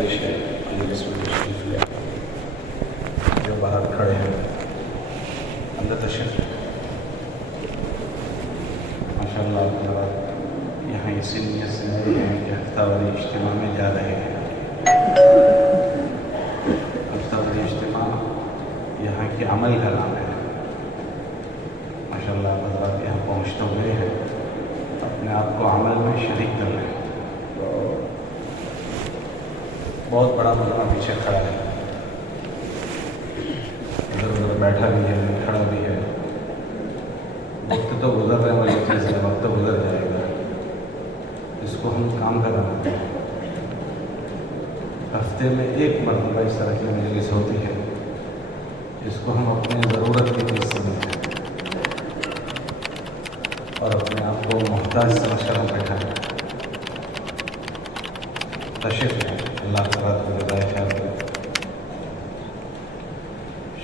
گزارش ہے مجلس میں تشریف لے، جو باہر کھڑے ہیں اندر تشریف لے۔ ماشاء اللہ حضرات یہاں اسی نیت سے آئے ہیں کہ ہفتہ واری اجتماع میں جا رہے ہیں۔ ہفتہ واری اجتماع یہاں کے عمل کا نام ہے۔ ماشاء اللہ حضرات یہاں پہنچتے ہوئے ہیں، اپنے آپ کو عمل میں شریک کر رہے ہیں۔ بہت بڑا مجمع پیچھے کھڑا ہے، ادھر ادھر بیٹھا بھی ہے، کھڑا بھی ہے۔ وقت تو گزر رہے ہیں، وہی چیز ہے، وقت تو گزر جائے گا، اس کو ہم کام کا بناتے ہیں۔ ہفتے میں ایک مرتبہ اس طرح کی مجلس ہوتی ہے جس کو ہم اپنی ضرورت کی چیز سمجھتے ہیں اور اپنے آپ کو محتاج سمجھ کر ہم بیٹھا ہے۔ تشریف ہے، اللہ تعالیٰ کو جزائے خیر دے۔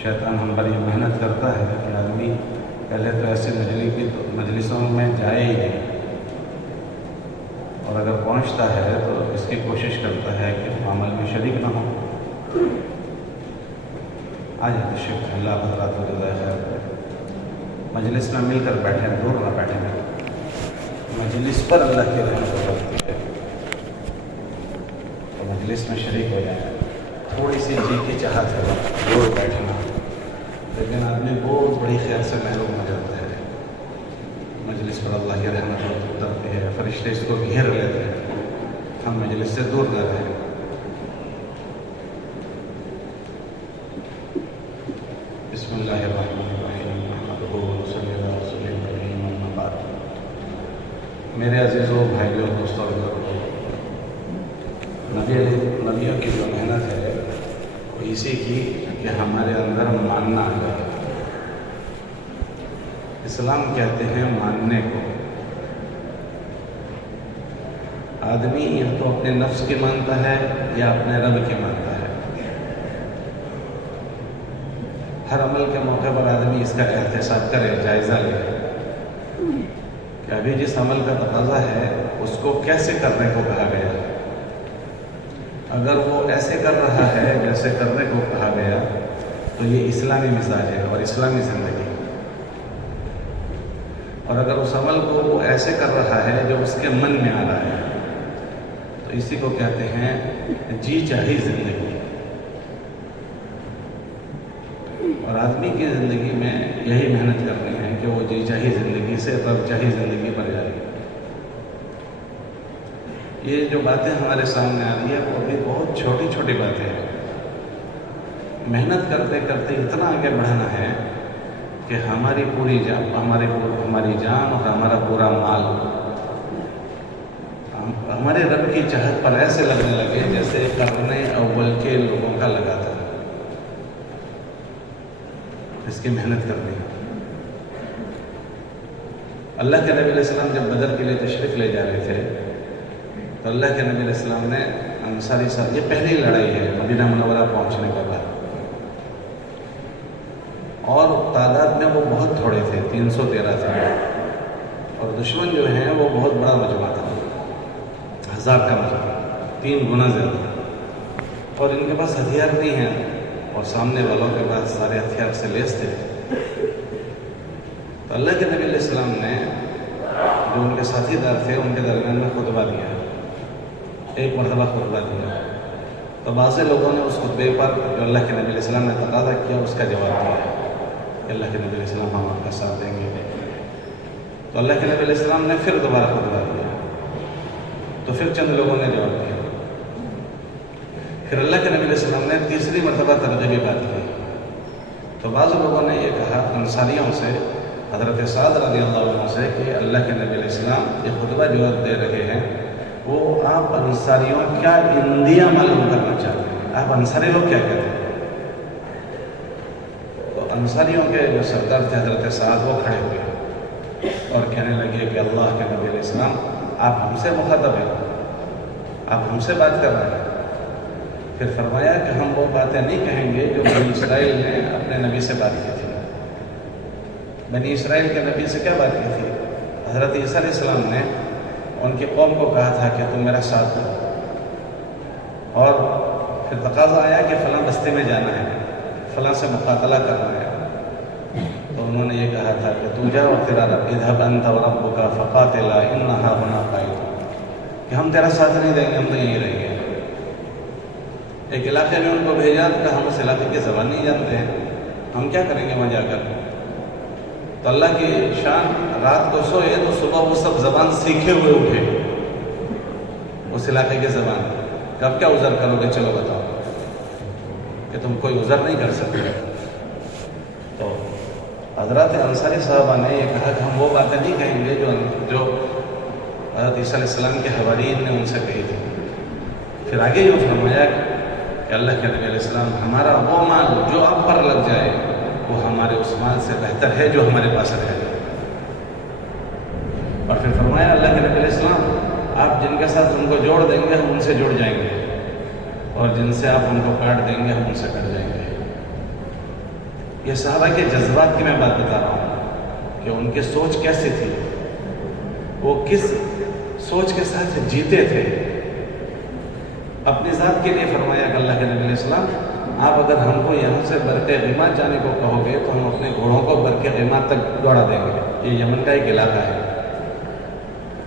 شیطان ہم پر یہ محنت کرتا ہے کہ آدمی پہلے تو ایسی مجلسوں میں جائے ہی نہیں، اور اگر پہنچتا ہے تو اس کی کوشش کرتا ہے کہ عمل میں شریک نہ ہو۔ آج تشریف ہے، اللہ حضرات کو جزائے خیر دے۔ مجلس میں مل کر بیٹھیں، دور نہ بیٹھیں، مجلس پر اللہ کی رحمت ہوتی ہے تو مجلس میں شریک ہو جائیں۔ تھوڑی سی جی کی چاہت ہے دور بیٹھنا، لیکن آدمی بہت بڑی خیر سے محروم ہو جاتا ہے۔ مجلس پر اللہ کی رحمت اترتی ہے، فرشتے اس کو گھیر لیتے ہیں، ہم مجلس سے دور رہ رہے ہیں۔ بسم اللہ الرحمن الرحیم، نحمدہ و نصلی علی رسولہ الکریم، اما بعد۔ میرے عزیزوں، بھائیوں، دوستوں اور بزرگوں، نبیوں کی جو محنت ہے وہ اسی کی کہ ہمارے اندر ماننا آ جائے۔ اسلام کہتے ہیں ماننے کو۔ آدمی یا تو اپنے نفس کی مانتا ہے یا اپنے رب کی مانتا ہے۔ ہر عمل کے موقع پر آدمی اس کا احتساب کرے، جائزہ لے کہ ابھی جس عمل کا تقاضا ہے اس کو کیسے کرنے کو کہا گیا۔ اگر وہ ایسے کر رہا ہے جیسے کرنے کو کہا گیا تو یہ اسلامی مزاج ہے اور اسلامی زندگی۔ اور اگر اس عمل کو وہ ایسے کر رہا ہے جو اس کے من میں آ رہا ہے تو اسی کو کہتے ہیں جی چاہی زندگی۔ اور آدمی کی زندگی میں یہی محنت کرنی ہے کہ وہ جی چاہی زندگی سے رب چاہی زندگی پر جائے۔ یہ جو باتیں ہمارے سامنے آ رہی ہے وہ بھی بہت چھوٹی چھوٹی باتیں ہیں۔ محنت کرتے کرتے اتنا آگے بڑھنا ہے کہ ہماری ہماری جان اور ہمارا پورا مال ہمارے رب کی چاہت پر ایسے لگنے لگے جیسے قرن اول کے لوگوں کا لگا تھا۔ اس کی محنت کرنی ہے۔ اللہ کے نبی علیہ السلام جب بدر کے لیے تشریف لے جا رہے تھے تو اللہ کے نبی علیہ السلام نے انصاری ساتھ، یہ پہلی لڑائی ہے مدینہ منورہ پہنچنے کے بعد، اور تعداد میں وہ بہت تھوڑے تھے، 313 تھے، اور دشمن جو ہیں وہ بہت بڑا مجمع تھا، 1000 کا مجمع، 3 گنا زیادہ، اور ان کے پاس ہتھیار نہیں ہیں اور سامنے والوں کے پاس سارے ہتھیار سے لیس تھے۔ تو اللہ کے نبی علیہ السلام نے جو ان کے ساتھی دار تھے ان کے درمیان میں خطبہ دیا، ایک مرتبہ خطبہ دیا، تو بعض لوگوں نے اس خطبے پر جو اللہ کے نبی علیہ السلام نے تقاضا کیا اس کا جواب دیا کہ اللہ کے نبی علیہ السلام ہم آپ کا ساتھ دیں گے۔ تو اللہ کے نبی علیہ السلام نے پھر دوبارہ خطبہ دیا، تو پھر چند لوگوں نے جواب دیا۔ پھر اللہ کے نبی علیہ السلام نے تیسری مرتبہ ترغیبی بات کی، تو بعض لوگوں نے یہ کہا انصاریوں سے، حضرت سعد رضی اللہ عنہ سے، کہ اللہ کے نبی علیہ السلام یہ خطبہ جو دے رہے ہیں وہ آپ انصاریوں کیا اندیا معلوم کرنا چاہتے ہیں، آپ انصاری لوگ کیا کہتے ہیں؟ تو انصاریوں کے جو سردار تھے حضرت سعد وہ کھڑے ہوئے اور کہنے لگے کہ اللہ کے نبی علیہ السلام آپ ہم سے مخاطب ہیں، آپ ہم سے بات کر رہے ہیں۔ پھر فرمایا کہ ہم وہ باتیں نہیں کہیں گے جو بنی اسرائیل نے اپنے نبی سے بات کی تھی۔ بنی اسرائیل کے نبی سے کیا بات کی تھی؟ حضرت عیسیٰ علیہ السلام نے ان کی قوم کو کہا تھا کہ تم میرا ساتھ دو، اور پھر تقاضا آیا کہ فلاں بستی میں جانا ہے، فلاں سے مقاتلہ کرنا ہے، تو انہوں نے یہ کہا تھا کہ تو جاؤ تیرا رب، اذهب انت وربك فقاتلا انها هنا قاعدون، کہ ہم تیرا ساتھ نہیں دیں گے، ہم تو یہیں رہیں گے۔ ایک علاقے میں ان کو بھیجا تو کہا ہم اس علاقے کی زبان نہیں جانتے ہیں، ہم کیا کریں گے وہاں جا کر؟ تو اللہ کی شان، رات کو سوئے تو صبح وہ سب زبان سیکھے ہوئے اٹھے، اس علاقے کی زبان۔ کب کیا عذر کرو گے؟ چلو بتاؤ کہ تم کوئی عذر نہیں کر سکتے۔ تو حضرات انصاری صاحبہ نے یہ کہا کہ ہم وہ باتیں نہیں کہیں گے جو حضرت عیسیٰ علیہ السلام کے حواریین نے ان سے کہی تھی۔ پھر آگے یہ فرمایا کہ اللہ کے نبی علیہ السلام، ہمارا وہ مال جو آپ پر لگ جائے وہ ہمارے اس مال سے بہتر ہے جو ہمارے پاس رہے گا۔ اور پھر فرمایا اللہ کے نبی علیہ السلام، آپ جن کے ساتھ ان کو جوڑ دیں گے ہم ان سے جڑ جائیں گے، اور جن سے آپ ان کو کاٹ دیں گے ہم ان سے کٹ جائیں گے۔ یہ صحابہ کے جذبات کی میں بات بتا رہا ہوں کہ ان کی سوچ کیسی تھی، وہ کس سوچ کے ساتھ جیتے تھے۔ اپنی ذات کے لیے فرمایا کہ اللہ کے نبی علیہ السلام، آپ اگر ہم کو یہاں سے برق غیمات جانے کو کہو گے تو ہم اپنے گھوڑوں کو برق غیمات تک دوڑا دیں گے، یہ یمن کا ایک علاقہ ہے۔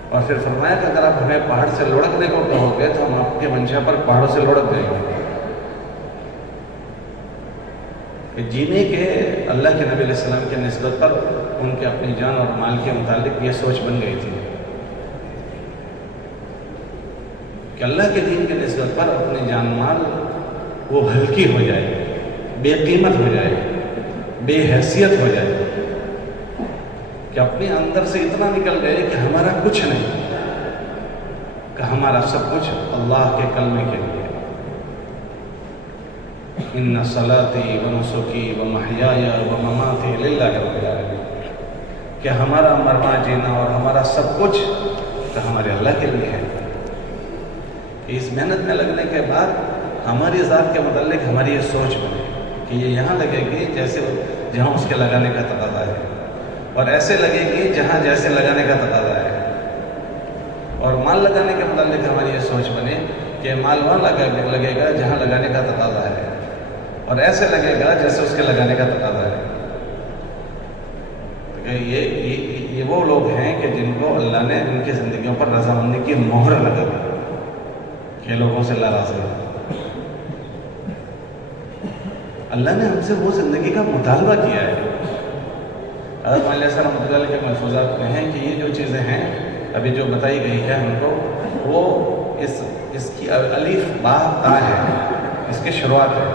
اور پھر فرمایا کہ اگر آپ ہمیں پہاڑ سے لڑکنے کو کہو گے تو ہم آپ کے منشا پر پہاڑوں سے لڑک دیں گے۔ کہ جینے کے اللہ کے نبی علیہ السلام کے نسبت پر ان کے اپنی جان اور مال کے متعلق یہ سوچ بن گئی تھی کہ اللہ کے دین کے نسبت پر اپنی جان مال وہ ہلکی ہو جائے، بے قیمت ہو جائے، بے حیثیت ہو جائے، کہ اپنے اندر سے اتنا نکل گئے کہ ہمارا کچھ نہیں، کہ ہمارا سب کچھ اللہ کے کلمے کے لیے۔ ان صلاتی و نسکی و محیایا و مماتی للہ رب العالمین، کہ ہمارا مرنا جینا اور ہمارا سب کچھ تو ہمارے اللہ کے لیے ہے۔ اس محنت میں لگنے کے بعد ہماری ذات کے متعلق ہماری یہ سوچ بنے کہ یہ یہاں لگے گی جیسے جہاں اس کے لگانے کا تقاضا ہے، اور ایسے لگے گی جہاں جیسے لگانے کا تقاضا ہے۔ اور مال لگانے کے متعلق ہماری یہ سوچ بنے کہ مال وہاں لگے گا جہاں لگانے کا تقاضا ہے، اور ایسے لگے گا جیسے اس کے لگانے کا تقاضا ہے۔ یہ وہ لوگ ہیں کہ جن کو اللہ نے ان کی زندگیوں پر رضامندی کی مہر لگا دی کہ لوگوں سے اللہ راضی ہے۔ اللہ نے ہم سے وہ زندگی کا مطالبہ کیا ہے۔ حضرت مولانا صاحب رحمۃ اللہ علیہ کے ملفوظات میں ہیں کہ یہ جو چیزیں ہیں ابھی جو بتائی گئی ہے ہم کو، وہ اس کی الف با تا ہے، اس کی شروعات ہے۔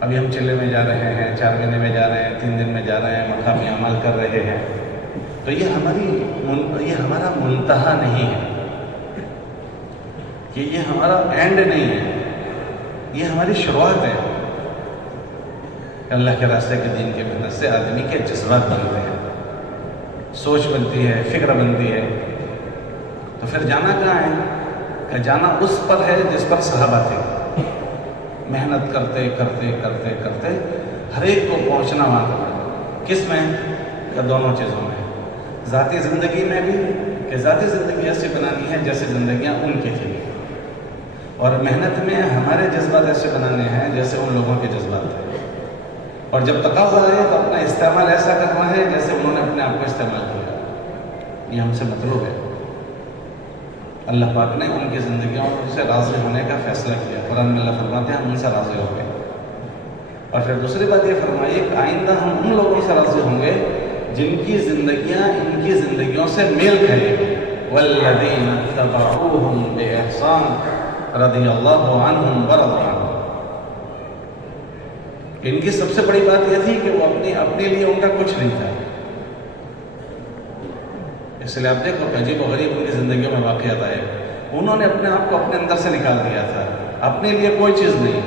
ابھی ہم چلے میں جا رہے ہیں، 4 مہینے میں جا رہے ہیں، 3 دن میں جا رہے ہیں، مقامی عمل کر رہے ہیں، تو یہ ہمارا منتہا نہیں ہے، کہ یہ ہمارا اینڈ نہیں ہے، یہ ہماری شروعات ہے۔ اللہ کے راستے کے دین کی محنت سے آدمی کے جذبات بنتے ہیں، سوچ بنتی ہے، فکر بنتی ہے۔ تو پھر جانا کہاں ہے؟ کہ جانا اس پر ہے جس پر صحابہ تھے، محنت کرتے کرتے کرتے کرتے ہر ایک کو پہنچنا وہاں تک۔ کس میں؟ کہ دونوں چیزوں میں، ذاتی زندگی میں بھی، کہ ذاتی زندگی ایسی بنانی ہے جیسے زندگیاں ان کی تھیں، اور محنت میں ہمارے جذبات ایسے بنانے ہیں جیسے ان لوگوں کے جذبات تھے، اور جب تقاضا آئے تو اپنا استعمال ایسا کرنا ہے جیسے انہوں نے اپنے آپ کو استعمال کیا۔ یہ ہم سے مطلوب ہے۔ اللہ پاک نے ان کی زندگیوں سے راضی ہونے کا فیصلہ کیا۔ قرآن میں اللہ فرماتے ہیں ہم ان سے راضی ہو گئے، اور پھر دوسری بات یہ فرمائی کہ آئندہ ہم ان لوگوں سے راضی ہوں گے جن کی زندگیاں ان کی زندگیوں سے میل کھائیں گی۔ والذین اتبعوہم بإحسان رضی اللہ عنہم ورضوا عنہ۔ ان کی سب سے بڑی بات یہ تھی کہ وہ اپنے لیے ان کا کچھ نہیں تھا۔ اس لیے آپ دیکھو کہ عجیب و غریب ان کی زندگیوں میں واقعات آئے، انہوں نے اپنے آپ کو اپنے اندر سے نکال دیا تھا، اپنے لیے کوئی چیز نہیں،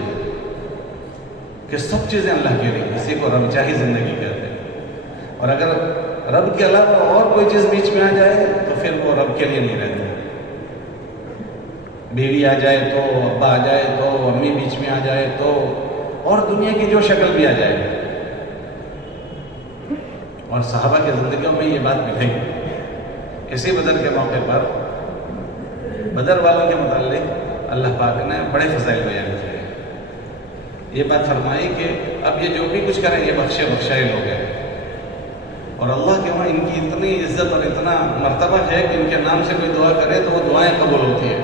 کہ سب چیزیں اللہ کے لیے۔ کسی کو رب چاہی زندگی کہتے ہیں، اور اگر رب کے علاوہ اور کوئی چیز بیچ میں آ جائے تو پھر وہ رب کے لیے نہیں رہتے۔ بیوی آ جائے تو، ابا آ جائے تو، امی بیچ میں آ جائے تو، اور دنیا کی جو شکل بھی آ جائے۔ اور صحابہ کی زندگیوں میں یہ بات ملے گی۔ اسی بدر کے موقع پر بدر والوں کے متعلق اللہ پاک نے بڑے فضائل بیان کیے. یہ بات فرمائی کہ اب یہ جو بھی کچھ کریں یہ بخشے بخشائے لوگ ہیں، اور اللہ کے وہاں ان کی اتنی عزت اور اتنا مرتبہ ہے کہ ان کے نام سے کوئی دعا کرے تو وہ دعائیں قبول ہوتی ہے.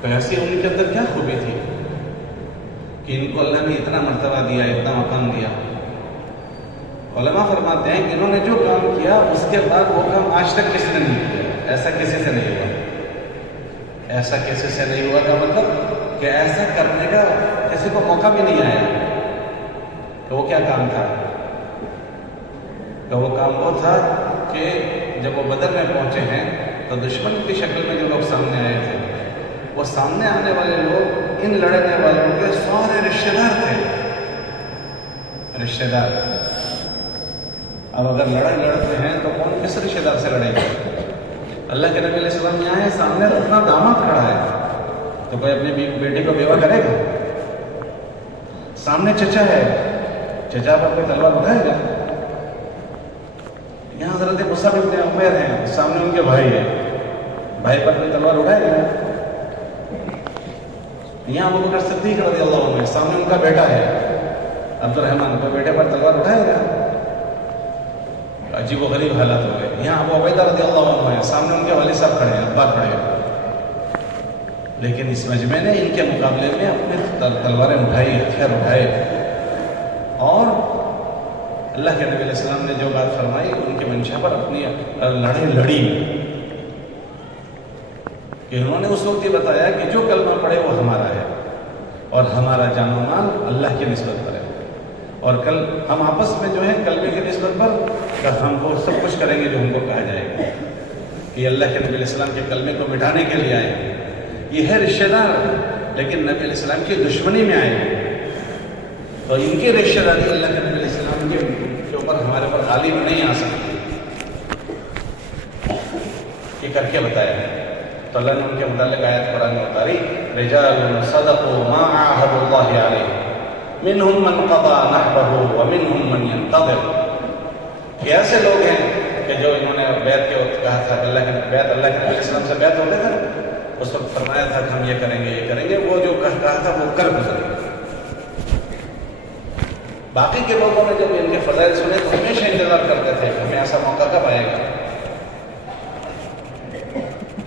تو ایسی ان کے اندر کیا خوبی تھی کہ ان کو اللہ نے اتنا مرتبہ دیا، اتنا مقام دیا. علماء فرماتے ہیں کہ انہوں نے جو کام کیا اس کے بعد وہ کام آج تک کسی نے نہیں کیا. ایسا کسی سے نہیں ہوا. ایسا کسی سے نہیں ہوا کا مطلب کہ ایسا کرنے کا کسی کو موقع بھی نہیں آیا. کہ وہ کیا کام تھا؟ کہ وہ کام وہ تھا کہ جب وہ بدر میں پہنچے ہیں تو دشمن کی شکل میں جو لوگ سامنے آئے تھے، وہ سامنے آنے والے لوگ ان لڑنے والوں کے سارے رشتہ دار تھے. رشتہ دار. اب اگر لڑائی لڑتے ہیں تو کون کس رشتہ دار سے لڑے گا؟ اللہ کے نبی علیہ السلام یہاں ہے، سامنے اپنا داماد کھڑا ہے تو کوئی اپنی بیٹی کو بیوہ کرے گا؟ سامنے چچا ہے، چچا پر کوئی تلوار اٹھائے گا؟ یہاں حضرت مصعب ابن عمیر ہیں، سامنے ان کے بھائی ہیں، بھائی پر کوئی تلوار اٹھائے گا؟ یہاں ابو بکر صدیق رضی اللہ عنہ، سامنے ان کا بیٹا ہے عبد الرحمن، کوئی بیٹے پر تلوار اٹھائے گا؟ عجیب و غریب حالات ہو گئے. یہاں ابو عبیدہ رضی اللہ عنہ ہیں، سامنے ان کے والد صاحب کھڑے ہیں، ابا کھڑے ہیں، لیکن اس مجمع نے ان کے مقابلے میں اپنے تلواریں اٹھائی، ہتھیار اٹھائے. اور اللہ کے نبی علیہ السلام نے جو بات فرمائی ان کے منشا پر اپنی لڑائی لڑی کہ انہوں نے اس وقت یہ بتایا کہ جو کلمہ پڑھے وہ ہمارا ہے اور ہمارا جان و مال اللہ کی نسبت پر ہے، اور کل ہم آپس میں جو ہے کلمے کی نسبت پر ہم کو سب کچھ کریں گے جو ہم کو کہا جائے گا کہ اللہ کے نبی علیہ السلام کے کلمے کو مٹانے کے لیے آئے. یہ ہے رشتہ دار، لیکن نبی علیہ السلام کی دشمنی میں آئے. تو ان کی رشتہ داری اللہ کے نبی علیہ السلام کے اوپر ہمارے پر غالب نہیں آ سکتی. یہ کر کے بتایا ہے. تو اللہ نے ان کے متعلق آیت قرآن میں اتاری، رجال صدقوا ما عاهدوا الله علیہ منهم من قضى نحبه ومنهم من ينتظر. کہ ایسے لوگ ہیں کہ جو انہوں نے بیعت کے وقت کہا تھا کہ اللہ کے بیعت، اللہ کے نبی علیہ السلام سے بیعت ہوتے تھے، اس وقت فرمایا تھا کہ ہم یہ کریں گے یہ کریں گے، وہ جو کہا تھا وہ کر گزرے. باقی کے لوگوں نے جب ان کے فضائل سنے تو ہمیشہ انتظار کرتے تھے کہ ہمیں ایسا موقع کب آئے گا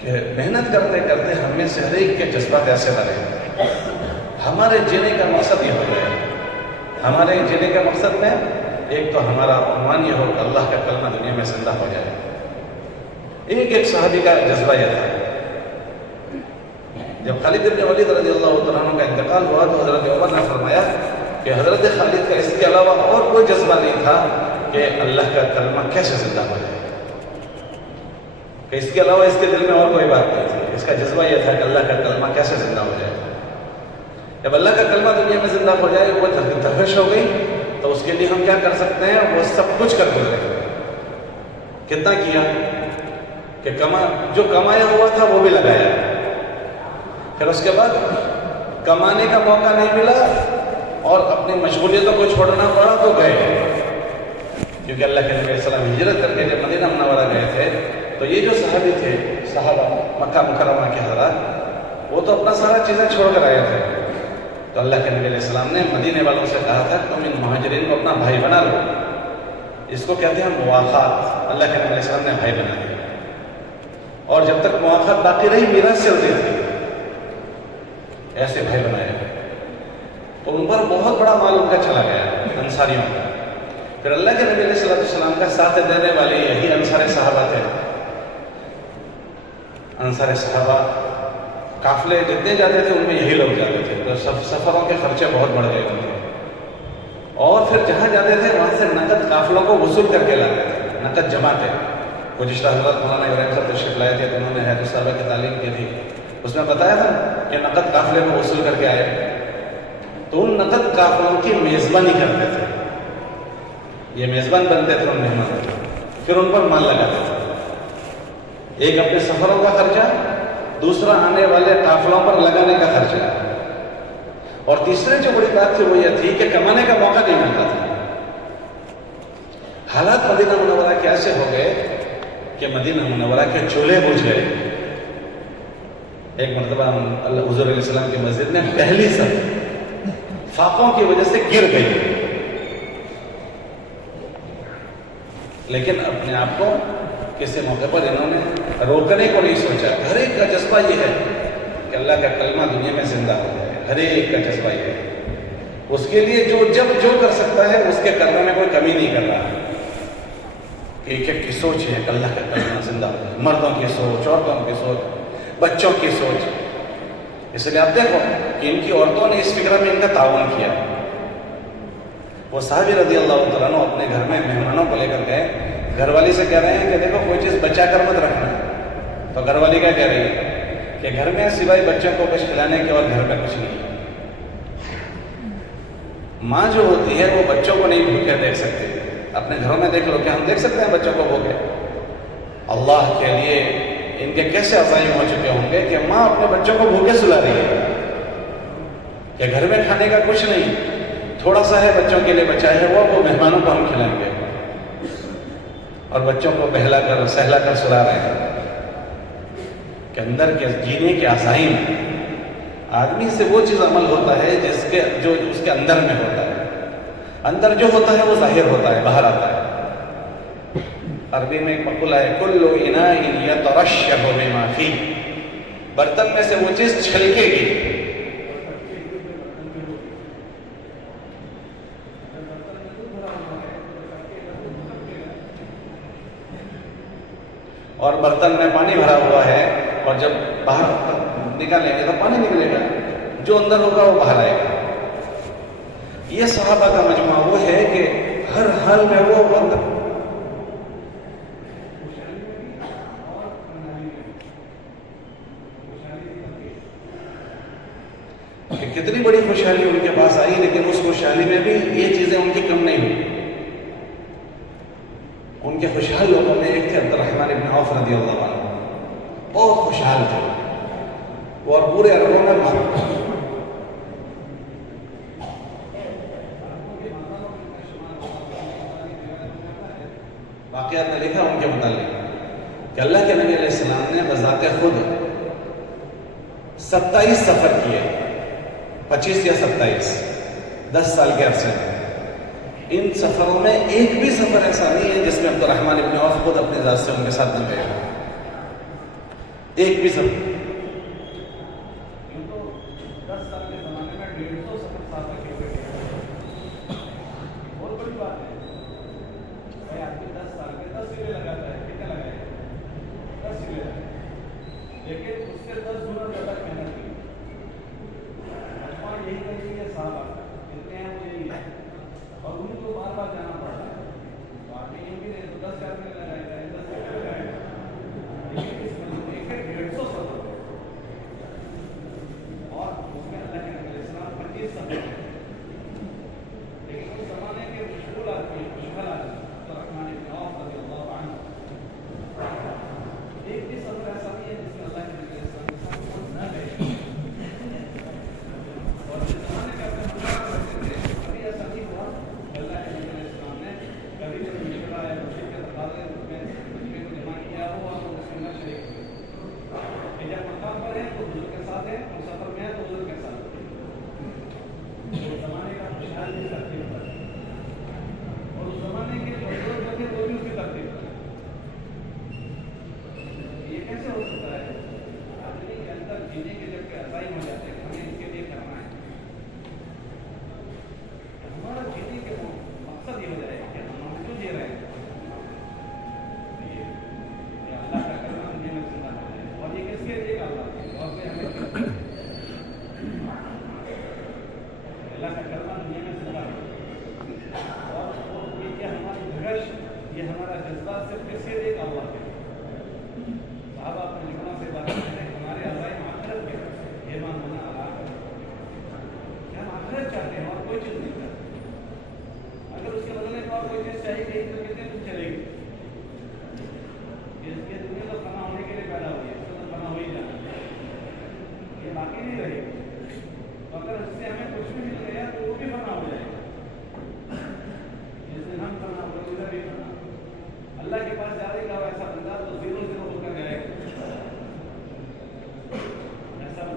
کہ محنت کرتے کرتے ہمیں سے ہر ایک کے جذبات ایسے بنے، ہمارے جینے کا مقصد یہ ہو جائے. ہمارے جینے کا مقصد میں ایک تو ہمارا عنوان یہ ہو کہ اللہ کا کلمہ دنیا میں زندہ ہو جائے. ایک صحابی کا جذبہ یہ تھا. جب خالد بن ولید رضی اللہ عنہ کا انتقال ہوا تو حضرت عمر نے فرمایا کہ حضرت خالد کا اس کے علاوہ اور کوئی جذبہ نہیں تھا کہ اللہ کا کلمہ کیسے زندہ ہو جائے، کہ اس کے علاوہ اس کے دل میں اور کوئی بات نہیں تھی. اس کا جذبہ یہ تھا کہ اللہ کا کلمہ کیسے زندہ ہو جائے. جب اللہ کا کلمہ دنیا میں زندہ ہو جائے، وہ دہش ہو گئی، تو اس کے لیے ہم کیا کر سکتے ہیں؟ وہ سب کچھ کر گزرے. کتنا کیا کہ جو کمایا ہوا تھا وہ بھی لگایا. پھر اس کے بعد کمانے کا موقع نہیں ملا اور اپنی مشغولیتوں کو چھوڑنا پڑا تو گئے. کیونکہ اللہ کے نبی علیہ السلام ہجرت کر کے جب مدینہ منورہ گئے تھے تو یہ جو صحابی تھے، صحابہ مکہ مکرمہ کے حضرات، وہ تو اپنا سارا چیزیں چھوڑ کر آئے تھے. تو اللہ کے نبی علیہ السلام نے مدینے والوں سے کہا تھا تم ان مہاجرین کو اپنا بھائی بنا لو. اس کو کہتے ہیں مواخات. اللہ کے نبی علیہ السلام نے بھائی بنا دیا، اور جب تک مواخات باقی رہی میراث چلتی تھی، ایسے بھائی بنائے. تو ان پر بہت بڑا مال ان کا چلا گیا انصاریوں کا. پھر اللہ کے نبی علیہ السلام کا ساتھ دینے والے یہی انصار صحابہ تھے. انصار صحابہ قافلے جتنے جاتے تھے ان میں یہی لوگ جاتے تھے. تو سفروں کے خرچے بہت بڑھ گئے تھے، اور پھر جہاں جاتے تھے وہاں سے نقد قافلوں کو وصول کر کے لاتے تھے، نقد جماتے. گزشتہ حضرت مولانا ابراہیم صاحب تشریف لائے تھے تو انہوں نے حیات الصحابہ کی تعلیم کی تھی. اس میں بتایا تھا کہ نقد قافلے کو وصول کر کے آئے تو ان نقد قافلوں کی میزبانی کرتے تھے. یہ میزبان بنتے تھے ان مہمانوں، پھر ان پر مال لگاتے تھے. ایک اپنے سفروں کا خرچہ، دوسرا آنے والے قافلوں پر لگانے کا خرچہ، اور تیسرے جو بڑی بات تھی وہ یہ تھی کہ کمانے کا موقع نہیں ملتا تھا. حالات مدینہ منورہ کے ایسے ہو گئے کہ مدینہ منورہ کے چولہے بجھ گئے. ایک مرتبہ حضور علیہ السلام کی مسجد میں پہلی صف فاقوں کی وجہ سے گر گئی، لیکن اپنے آپ کو کسی موقع پر انہوں نے روکنے کو نہیں سوچا۔ ہر ایک کا جذبہ یہ ہے کہ اللہ کا کلمہ دنیا میں زندہ ہو جائے، ہر ایک کا جذبہ یہ ہے۔ اس کے لیے جو کر سکتا ہے اس کے کرنے میں کوئی کمی نہیں کر رہا ہے۔ ایک ایک کی سوچ ہے کہ اللہ کا کلمہ زندہ ہو جائے، مردوں کی سوچ، عورتوں کی سوچ، بچوں کی سوچ۔ اس لیے آپ دیکھو کہ ان کی عورتوں نے اس فکر میں ان کا تعاون کیا۔ وہ صحابی رضی اللہ تعالیٰ عنہ اپنے گھر میں مہمانوں کو لے کر گئے، گھر والی سے کہہ رہے ہیں کہ دیکھو کوئی چیز بچا کر مت رکھنا، تو گھر والی کیا کہہ رہی ہے کہ گھر میں سوائے بچوں کو کچھ کھلانے کے اور گھر میں کچھ نہیں۔ ماں جو ہوتی ہے وہ بچوں کو نہیں بھوکے دیکھ سکتی۔ اپنے گھروں میں دیکھ لو کہ ہم دیکھ سکتے ہیں بچوں کو بھوکے؟ اللہ کے لیے ان کے کیسے عزائم ہو چکے ہوں گے کہ ماں اپنے بچوں کو بھوکے سلا رہی ہے کہ گھر میں کھانے کا کچھ نہیں، تھوڑا سا ہے بچوں کے لیے بچا ہے وہ مہمانوں کو ہم کھلائیں گے، اور بچوں کو بہلا کر سہلا کر سلا رہے ہیں کہ اندر کے جینے کے عزائم۔ آدمی سے وہ چیز عمل ہوتا ہے جو اس کے اندر میں ہوتا ہے، اندر جو ہوتا ہے وہ ظاہر ہوتا ہے، باہر آتا ہے۔ عربی میں ایک مقولہ ہے کل اناء یترشح بما فیہ، برتن میں سے وہ چیز چھلکے گی۔ اور برتن میں پانی بھرا ہوا ہے، اور جب باہر نکالیں گے تو پانی نکلے گا، جو اندر ہوگا وہ باہر آئے گا۔ یہ صحابہ کا مجموعہ وہ ہے کہ ہر حال میں وہ کہ کتنی بڑی خوشحالی ان کے پاس آئی، لیکن اس خوشحالی میں بھی یہ چیزیں ان کی کم نہیں ہوئی۔ ان کے خوشحال لوگوں میں ایک تھے عبد الرحمن ابن عوف رضی اللہ عنہ، بہت خوشحال تھے وہ، اور پورے عربوں میں واقعات نے لکھا ان کے متعلق کہ اللہ کے نبی علیہ السلام نے بذات خود 27 سفر کیے، 25 یا 27، 10 سال کے عرصے میں۔ ان سفروں میں ایک بھی سفر ایسا نہیں ہے جس میں عبد الرحمن ابن عوف خود اپنے ذات سے ان کے ساتھ نہ گئے، ایک بھی سفر۔ اللہ کے پاس جائے گا ویسا بندہ تو زیرو ہو کر جائے گا۔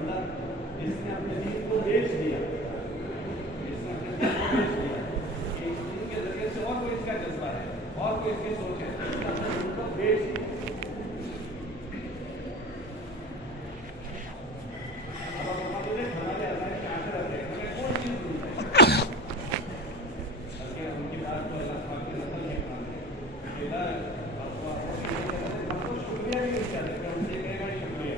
جس نے اپنے دین کو بیچ دیا، جس نے اپنے دین کو بیچ دیا کہ اس دین کے ذریعے سے اور کوئی اس کا جذبہ ہے اور کوئی اس کی سوچ ہے، اس نے اپنے دین کو بیچ دیا۔ اب آپ ہمارے اللہ کے آخرت ہے، ہمیں کون چیز ڈھونڈتا ہے؟ بلکہ ان کی بات کو اللہ پاک کی نقل میں کہا ہے کہ ہم کو شکریہ بھی نہیں کرتے کہ ہم سے کہے گا شکریہ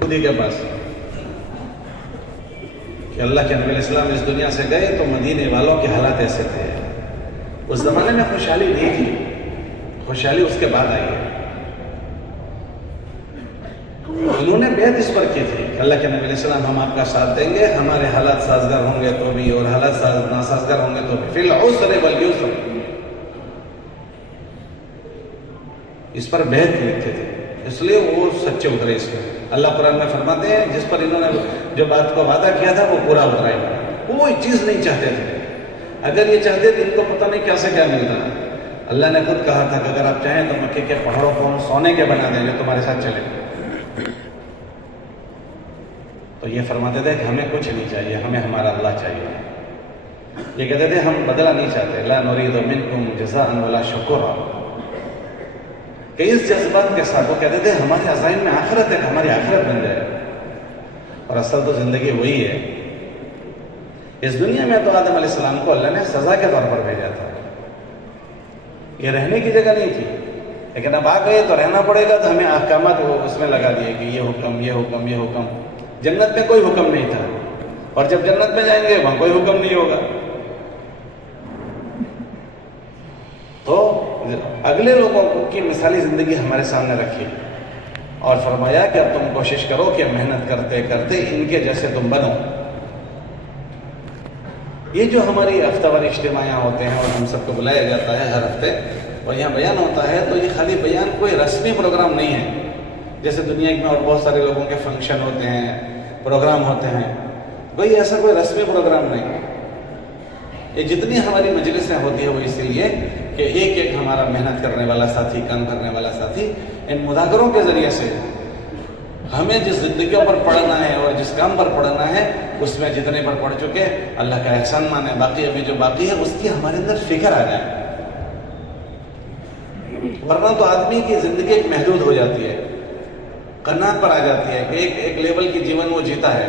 خودی کے پاس کہ اللہ کے نبی علیہ السلام اس دنیا سے گئے تو مدینے والوں کے حالات ایسے تھے۔ اس زمانے میں خوشحالی نہیں تھی، خوشحالی اس کے بعد آئی ہے۔ انہوں نے بیعت اس پر کی تھی کہ اللہ کے نبی علیہ السلام ہم آپ کا ساتھ دیں گے، ہمارے حالات سازگار ہوں گے تو بھی اور حالات ناسازگار ہوں گے تو بھی، فی العسر والیسر، اس پر بیعت لکھتے تھے، اس لیے وہ سچے اترے اس میں۔ اللہ قرآن میں فرماتے ہیں جس پر انہوں نے جو بات کو وعدہ کیا تھا وہ پورا اترائے، کوئی چیز نہیں چاہتے تھے۔ اگر یہ چاہتے تھے ان کو پتہ نہیں کیا سے کیا ملتا۔ اللہ نے خود کہا تھا کہ اگر آپ چاہیں تو مکے کے پہاڑوں کو ہم سونے کے بنا دیں جو تمہارے ساتھ چلے۔ تو یہ فرماتے تھے کہ ہمیں کچھ نہیں چاہیے، ہمیں ہمارا اللہ چاہیے۔ یہ کہتے تھے ہم بدلہ نہیں چاہتے، لا نرید منکم جزاء ولا شکورا، کہ اس جذبات کے ساتھ وہ کہتے تھے ہمارے عزائم میں آخرت ہے کہ ہماری آخرت بن جائے۔ اور اصل تو زندگی وہی ہے۔ اس دنیا میں تو آدم علیہ السلام کو اللہ نے سزا کے طور پر بھیجا تھا، یہ رہنے کی جگہ نہیں تھی، لیکن اب آ گئے تو رہنا پڑے گا، تو ہمیں احکامات اس میں لگا دیے کہ یہ حکم یہ حکم یہ حکم۔ جنت میں کوئی حکم نہیں تھا، اور جب جنت میں جائیں گے وہاں کوئی حکم نہیں ہوگا۔ تو اگلے لوگوں کی مثالی زندگی ہمارے سامنے رکھی اور فرمایا کہ اب تم کوشش کرو کہ محنت کرتے کرتے ان کے جیسے تم بنو۔ یہ جو ہماری ہفتہ وار اجتماعیاں ہوتے ہیں اور ہم سب کو بلایا جاتا ہے ہر ہفتے اور یہاں بیان ہوتا ہے، تو یہ خالی بیان کوئی رسمی پروگرام نہیں ہے جیسے دنیا میں اور بہت سارے لوگوں کے فنکشن ہوتے ہیں، پروگرام ہوتے ہیں، کوئی ایسا کوئی رسمی پروگرام نہیں۔ یہ جتنی ہماری مجلسیں ہوتی ہیں وہ اسی لیے کہ ایک ایک ہمارا محنت کرنے والا ساتھی، کام کرنے والا ساتھی ان مذاکروں کے ذریعے سے ہمیں جس زندگیوں پر پڑھنا ہے اور جس کام پر پڑھنا ہے اس میں جتنے پر پڑھ چکے اللہ کا احسان مانے، باقی ابھی جو باقی ہے اس کی ہمارے اندر فکر آ جائے، ورنہ تو آدمی کی زندگی ایک محدود ہو جاتی ہے، قناعت پر آ جاتی ہے کہ ایک لیول کی جیون وہ جیتا ہے،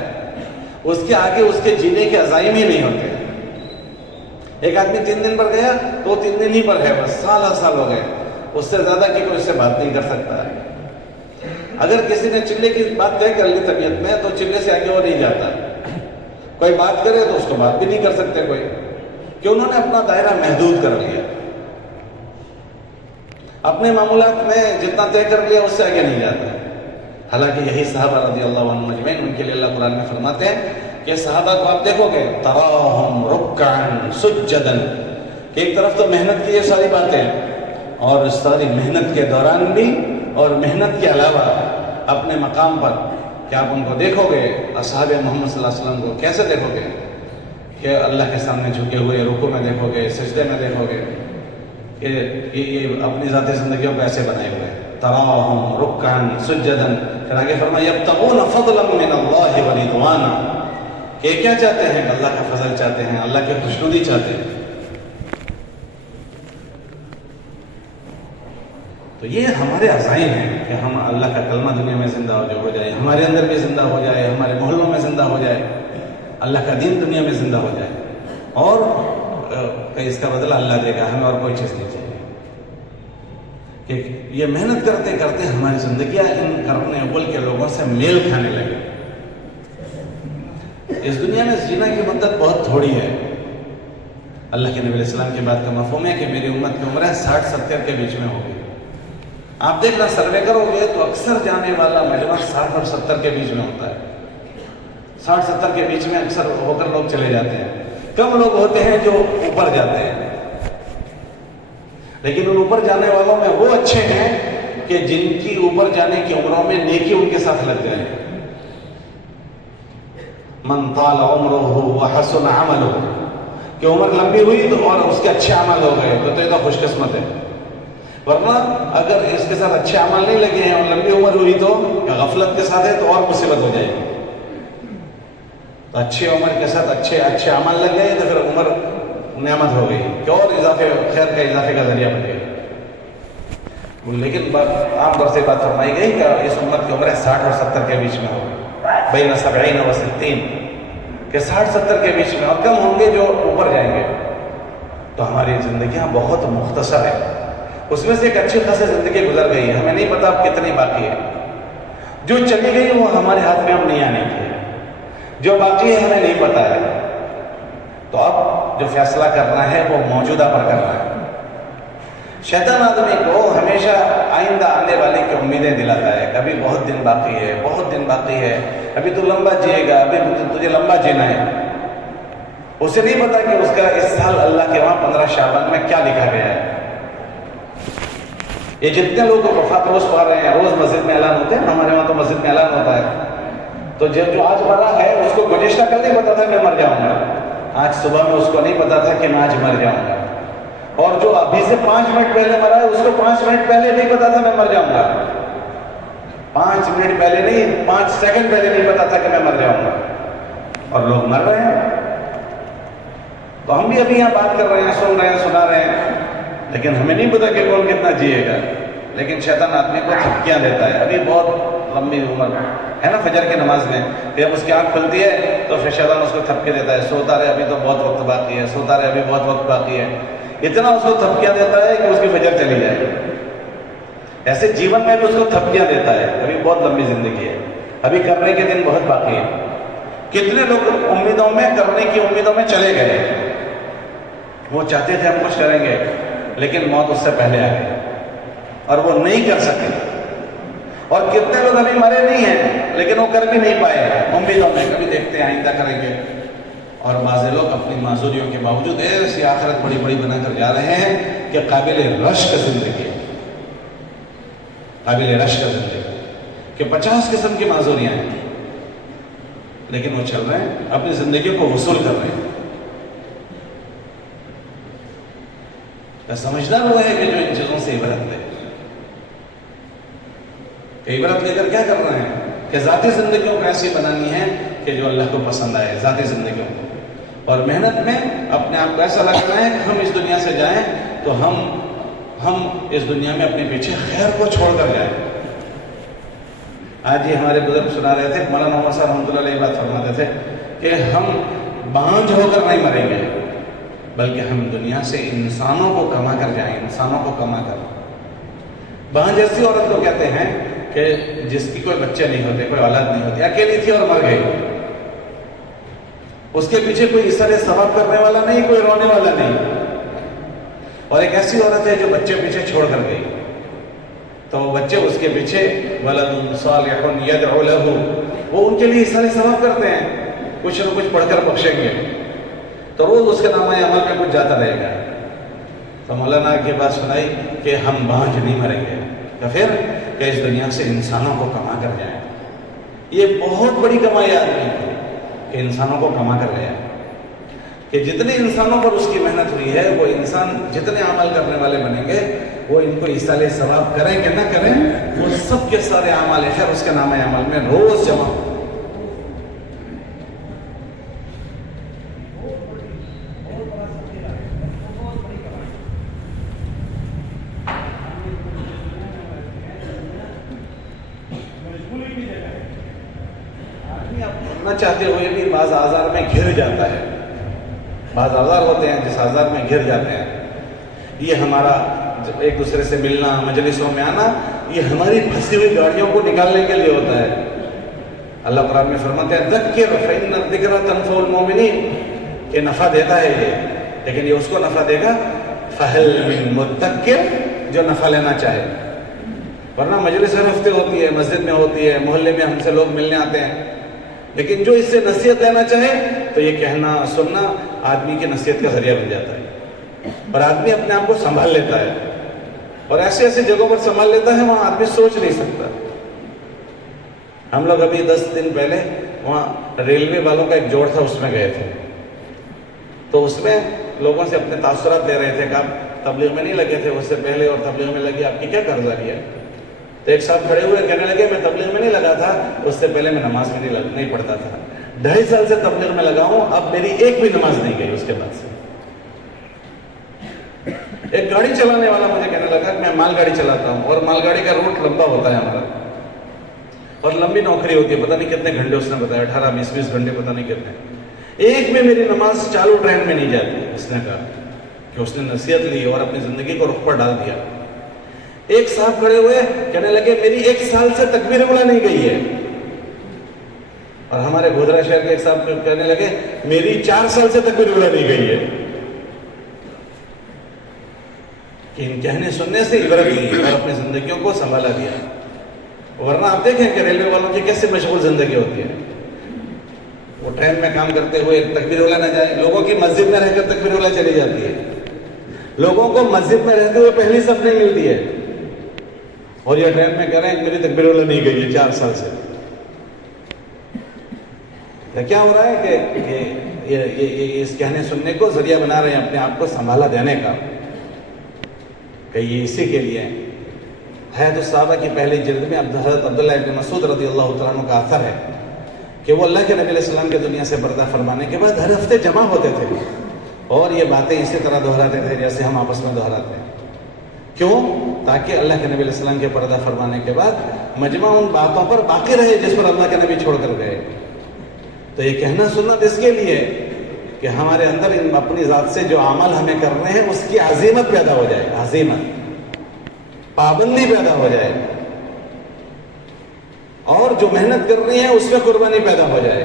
اس کے آگے اس کے جینے کے عزائم ہی نہیں ہوتے۔ ایک آدمی 3 دن پر گیا تو 3 دن ہی پر ہے، بس سال ہو گئے، اس سے زیادہ کی کوئی اس سے بات نہیں کر سکتا ہے۔ اگر کسی نے چلے کی بات طے کر لی طبیعت میں تو چلے سے آگے وہ نہیں جاتا، کوئی بات کرے تو اس کو بات بھی نہیں کر سکتے کوئی۔ کہ انہوں نے اپنا دائرہ محدود کر لیا، اپنے معمولات میں جتنا طے کر لیا اس سے آگے نہیں جاتا۔ حالانکہ یہی صحابہ رضی اللہ عنہم اجمعین، ان کے لیے اللہ قرآن میں فرماتے ہیں کہ صحابہ کو آپ دیکھو گے تراہم رکعا سجدا، کہ ایک طرف تو محنت کی یہ ساری باتیں اور اس ساری محنت کے دوران بھی اور محنت کے علاوہ اپنے مقام پر کہ آپ ان کو دیکھو گے، اصحاب محمد صلی اللہ علیہ وسلم کو کیسے دیکھو گے کہ اللہ کے سامنے جھکے ہوئے، رکوع میں دیکھو گے، سجدے میں دیکھو گے، کہ یہ اپنی ذاتی زندگیوں کو ایسے بنائے ہوئے تراہم رکعا سجدا۔ پھر آگے فرمایا یبتغون فضلا من اللہ ورضوانا، کہ کیا چاہتے ہیں؟ اللہ کا فضل چاہتے ہیں، اللہ کی خوشنودی چاہتے ہیں۔ تو یہ ہمارے عزائم ہیں کہ ہم اللہ کا کلمہ دنیا میں زندہ ہو جائے، ہمارے اندر بھی زندہ ہو جائے، ہمارے محلوں میں زندہ ہو جائے، اللہ کا دین دنیا میں زندہ ہو جائے، اور کہ اس کا بدلہ اللہ دے گا، ہمیں اور کوئی چیز نہیں چاہیے۔ کہ یہ محنت کرتے کرتے ہماری زندگیاں ان کرنے اول کے لوگوں سے میل کھانے لگے۔ اس دنیا میں جینا کی مدت بہت تھوڑی ہے۔ اللہ کے نبی علیہ السلام کی بات کا مفہوم ہے کہ میری امت کی عمریں 60-70 کے بیچ میں ہوگی۔ آپ دیکھنا سروے کرو گے تو اکثر جانے والا مجمع 60 اور 70 کے بیچ میں ہوتا ہے۔ 60-70 کے بیچ میں اکثر ہو کر لوگ چلے جاتے ہیں، کم لوگ ہوتے ہیں جو اوپر جاتے ہیں۔ لیکن ان اوپر جانے والوں میں وہ اچھے ہیں کہ جن کی اوپر جانے کی عمروں میں نیکی ان کے ساتھ لگ جائے۔ من طال عمرہ وحسن عملہ، کہ عمر لمبی ہوئی تو اور اس کے اچھے عمل ہو گئے تو یہ تو خوش قسمت ہے، ورنہ اگر اس کے ساتھ اچھے عمل نہیں لگے ہیں اور لمبی عمر ہوئی تو غفلت کے ساتھ ہے تو اور مصیبت ہو جائے گی۔ تو اچھے عمر کے ساتھ اچھے عمل لگ گئے تو پھر عمر نعمت ہو گئی کہ اور خیر کا اضافے کا ذریعہ بن گئی۔ لیکن عام طور سے بات فرمائی گئی کہ اس امت کی عمریں 60 اور 70 کے بیچ میں ہوگی، بین 70 و 60، کہ 60-70 کے بیچ میں، اور کم ہوں گے جو اوپر جائیں گے۔ تو ہماری زندگیاں بہت مختصر ہیں، اس میں سے ایک اچھی خاصی زندگی گزر گئی ہے، ہمیں نہیں پتا اب کتنی باقی ہے۔ جو چلی گئی وہ ہمارے ہاتھ میں اب نہیں آنے کی ہے، جو باقی ہے ہمیں نہیں پتا ہے۔ تو اب جو فیصلہ کرنا ہے وہ موجودہ پر کرنا ہے۔ شیطان آدمی کو ہمیشہ آئندہ آنے والے کی امیدیں دلاتا ہے، کبھی بہت دن باقی ہے، بہت دن باقی ہے، ابھی تو لمبا جیے گا، ابھی تجھے لمبا جینا ہے۔ اسے نہیں پتا کہ اس کا اس سال اللہ کے وہاں 15 شعبان میں کیا لکھا گیا ہے۔ یہ جتنے لوگ وفات روز پا رہے ہیں، روز مسجد میں اعلان ہوتے ہیں، ہمارے وہاں تو مسجد میں اعلان ہوتا ہے، تو جو آج مرا ہے اس کو گزشتہ کل نہیں پتا تھا میں مر جاؤں گا، آج صبح میں اس کو نہیں پتا تھا کہ میں آج مر جاؤں گا، اور جو ابھی سے 5 منٹ پہلے مرا ہے اس کو 5 منٹ پہلے نہیں پتا تھا میں مر جاؤں گا، 5 منٹ پہلے نہیں، 5 سیکنڈ پہلے نہیں پتا تھا کہ میں مر جاؤں گا، اور لوگ مر رہے ہیں۔ تو ہم بھی ابھی یہاں بات کر رہے ہیں، سن رہے ہیں، سنا رہے ہیں، لیکن ہمیں نہیں پتا کہ کون کتنا جیے گا۔ لیکن شیطان آدمی کو تھپکیاں دیتا ہے، ابھی بہت لمبی عمر ہے نا، فجر کی نماز میں جب اس کی آنکھ کھلتی ہے تو پھر شیطان اس کو تھپکے دیتا ہے، سوتا رہے ابھی تو بہت وقت باقی ہے، سوتا رہے ابھی بہت وقت باقی ہے، اتنا اس کو تھپکیاں دیتا ہے کہ اس کی فجر چلی جائے۔ ایسے جیون میں بھی اس کو تھپکیاں دیتا ہے، ابھی بہت لمبی زندگی ہے، ابھی کرنے کے دن بہت باقی ہے۔ کتنے لوگ امیدوں میں، کرنے کی امیدوں میں چلے گئے، وہ چاہتے تھے ہم کچھ کریں گے لیکن موت اس سے پہلے آ گئی اور وہ نہیں کر سکے۔ اور کتنے لوگ ابھی مرے نہیں ہیں لیکن وہ کر بھی نہیں پائے امیدوں میں، کبھی دیکھتے ہیں آئندہ کریں گے۔ اور بعض لوگ اپنی معذوریوں کے باوجود ایسی آخرت بڑی بڑی بنا کر جا رہے ہیں کہ قابل رشک زندگی ہے، قابل رشک زندگی کہ 50 قسم کی معذوریاں ہیں، لیکن وہ چل رہے ہیں، اپنی زندگیوں کو وصول کر رہے ہیں۔ سمجھدار وہ ہے کہ جو ان چیزوں سے عبرت لے، عبرت لے کر کیا کر رہے ہیں کہ ذاتی زندگیوں کو ایسی بنانی ہے کہ جو اللہ کو پسند آئے، ذاتی زندگیوں کو، اور محنت میں اپنے آپ کو ایسا لگنا ہے کہ ہم اس دنیا سے جائیں تو ہم اس دنیا میں اپنے پیچھے خیر کو چھوڑ کر جائیں۔ آج ہی ہمارے بزرگ سنا رہے تھے، مولانا محمد صاحب رحمۃ اللہ علیہ بات فرماتے تھے کہ ہم بانجھ ہو کر نہیں مریں گے بلکہ ہم دنیا سے انسانوں کو کما کر جائیں، انسانوں کو کما کر۔ بانجھ ایسی عورت کو کہتے ہیں کہ جس کی کوئی بچے نہیں ہوتے، کوئی اولاد نہیں ہوتی، اکیلی تھی اور مر گئی، اس کے پیچھے کوئی اس طرح ثواب کرنے والا نہیں، کوئی رونے والا نہیں. اور ایک ایسی عورت ہے جو بچے پیچھے چھوڑ کر گئی، تو وہ بچے اس کے پیچھے ولد صالح یدعو لہ، وہ ان کے لیے اس طرح ثواب کرتے ہیں، کچھ نہ کچھ پڑھ کر بخشیں گے، تو روز اس کے نامہ عمل میں کچھ جاتا رہے گا. تو مولانا کی بات سنائی کہ ہم بانجھ نہیں مریں گے، تو پھر کہ اس دنیا سے انسانوں کو کما کر جائیں. یہ بہت بڑی کمائی آدمی کی کہ انسانوں کو کما کر گیا، کہ جتنے انسانوں پر اس کی محنت ہوئی ہے، وہ انسان جتنے عمل کرنے والے بنیں گے، وہ ان کو ایصال ثواب کریں کہ نہ کریں، وہ سب کے سارے اعمال خیر اس کے نامہ عمل میں روز جمع. چاہتے ہوئے بھی بعض آزار میں گھر جاتا ہے، بعض آزار ہوتے ہیں جس آزار میں گھر جاتے ہیں. یہ ہمارا ایک دوسرے سے ملنا، مجلسوں میں آنا، یہ ہماری پھنسی ہوئی گاڑیوں کو نکالنے کے لیے ہوتا ہے. اللہ قرآن میں فرماتے ہیں ذکر فإن الذکر تنفع المؤمنین، کہ نفع دیتا ہے یہ، لیکن یہ اس کو نفع دے گا فہل من مدکر، جو نفع لینا چاہے. ورنہ مجلس ہر ہفتے ہوتی ہے، مسجد میں ہوتی ہے، محلے میں ہم سے لوگ ملنے آتے ہیں، لیکن جو اس سے نصیحت لینا چاہے تو یہ کہنا سننا آدمی کی نصیحت کا ذریعہ بن جاتا ہے، اور آدمی اپنے آپ کو سنبھال لیتا ہے، اور ایسے ایسے جگہوں پر سنبھال لیتا ہے وہاں آدمی سوچ نہیں سکتا. ہم لوگ ابھی 10 دن پہلے وہاں ریلوے والوں کا ایک جوڑ تھا، اس میں گئے تھے، تو اس میں لوگوں سے اپنے تاثرات لے رہے تھے کہ آپ تبلیغ میں نہیں لگے تھے اس سے پہلے، اور تبلیغ میں لگے، آپ کی کیا قرضداری ہے؟ تو ایک صاحب کھڑے ہوئے کہنے لگے میں تبلیغ میں نہیں لگا تھا، اس سے پہلے میں نماز میں نہیں پڑھتا تھا، 2.5 سال سے تبلیغ میں لگا ہوں، اب میری ایک بھی نماز نہیں گئی اس کے بعد سے. ایک گاڑی چلانے والا مجھے کہنے لگا کہ میں مال گاڑی چلاتا ہوں، اور مال گاڑی کا روٹ لمبا ہوتا ہے ہمارا، اور لمبی نوکری ہوتی ہے، پتہ نہیں کتنے گھنٹے اس نے بتایا، 18-20 گھنٹے پتہ نہیں کتنے، ایک میں میری نماز چالو ٹرین میں نہیں جاتی. اس نے کہا کہ اس نے نصیحت لی اور اپنی زندگی کو رخ پر ڈال دیا. ایک صاحب کھڑے ہوئے کہنے لگے میری 1 سال سے تکبیر اولا نہیں گئی ہے، اور ہمارے گودرا شہر کے ایک صاحب کہنے لگے میری 4 سال سے تکبیر اولا نہیں گئی ہے. کہ ان کہنے سننے سے عبرت لی اور اپنی زندگیوں کو سنبھالا دیا. ورنہ آپ دیکھیں کہ ریلوے والوں کی کیسے مشغول زندگی ہوتی ہے، وہ ٹرین میں کام کرتے ہوئے تکبیر اولا نہ جائے، لوگوں کی مسجد میں رہ کر تکبیر اولا چلی جاتی ہے، لوگوں کو مسجد میں رہتے ہوئے پہلی صف نہیں ملتی ہے، اور یہ ٹرین میں کہہ رہے ہیں میری تکبیر اولا نہیں گئی ہے 4 سال سے. کیا ہو رہا ہے کہ یہ اس کہنے سننے کو ذریعہ بنا رہے ہیں اپنے آپ کو سنبھالا دینے کا، کہ یہ اسی کے لیے حیات الصحابہ کی پہلی جلد میں حضرت عبداللہ ابن مسعود رضی اللہ تعالیٰ عنہ کا اثر ہے کہ وہ اللہ کے نبی علیہ السلام کے دنیا سے پردہ فرمانے کے بعد ہر ہفتے جمع ہوتے تھے، اور یہ باتیں اسی طرح دہراتے تھے جیسے ہم آپس میں دہراتے ہیں. کیوں؟ تاکہ اللہ کے نبی علیہ السلام کے پردہ فرمانے کے بعد مجمع ان باتوں پر باقی رہے جس پر اللہ کے نبی چھوڑ کر گئے. تو یہ کہنا سنت اس کے لیے کہ ہمارے اندر اپنی ذات سے جو عمل ہمیں کرنے ہیں اس کی عزیمت پیدا ہو جائے، عزیمت، پابندی پیدا ہو جائے، اور جو محنت کر رہی ہے اس میں قربانی پیدا ہو جائے.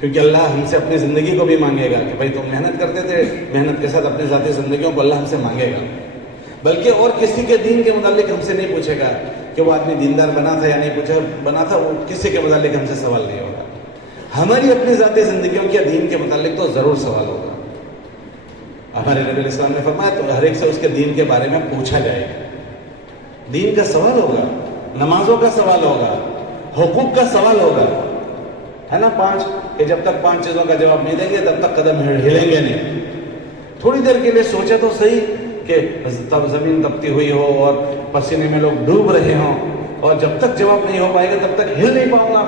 کیونکہ اللہ ہم سے اپنی زندگی کو بھی مانگے گا کہ بھائی تم محنت کرتے تھے، محنت کے ساتھ اپنی ذاتی زندگیوں کو اللہ ہم سے مانگے گا. بلکہ اور کسی کے دین کے متعلق ہم سے نہیں پوچھے گا کہ وہ آدمی دیندار بنا تھا یا نہیں بنا تھا، وہ کسی کے متعلق ہم سے سوال نہیں ہوگا. ہماری اپنی ذاتی زندگیوں کے دین کے متعلق تو ضرور سوال ہوگا. ہمارے نبی علیہ السلام نے فرمایا تو ہر ایک سے اس کے دین کے بارے میں پوچھا جائے گا، دین کا سوال ہوگا، نمازوں کا سوال ہوگا، حقوق کا سوال ہوگا، ہے نا 5 کہ جب تک 5 چیزوں کا جواب نہیں دیں گے تب تک قدم ہلیں گے نہیں. تھوڑی دیر کے لیے سوچے تو صحیح کہ تب زمین تپتی ہوئی ہو اور پسینے میں لوگ ڈوب رہے ہوں، اور جب تک جواب نہیں ہو پائے گا تب تک ہل نہیں پاؤں گا.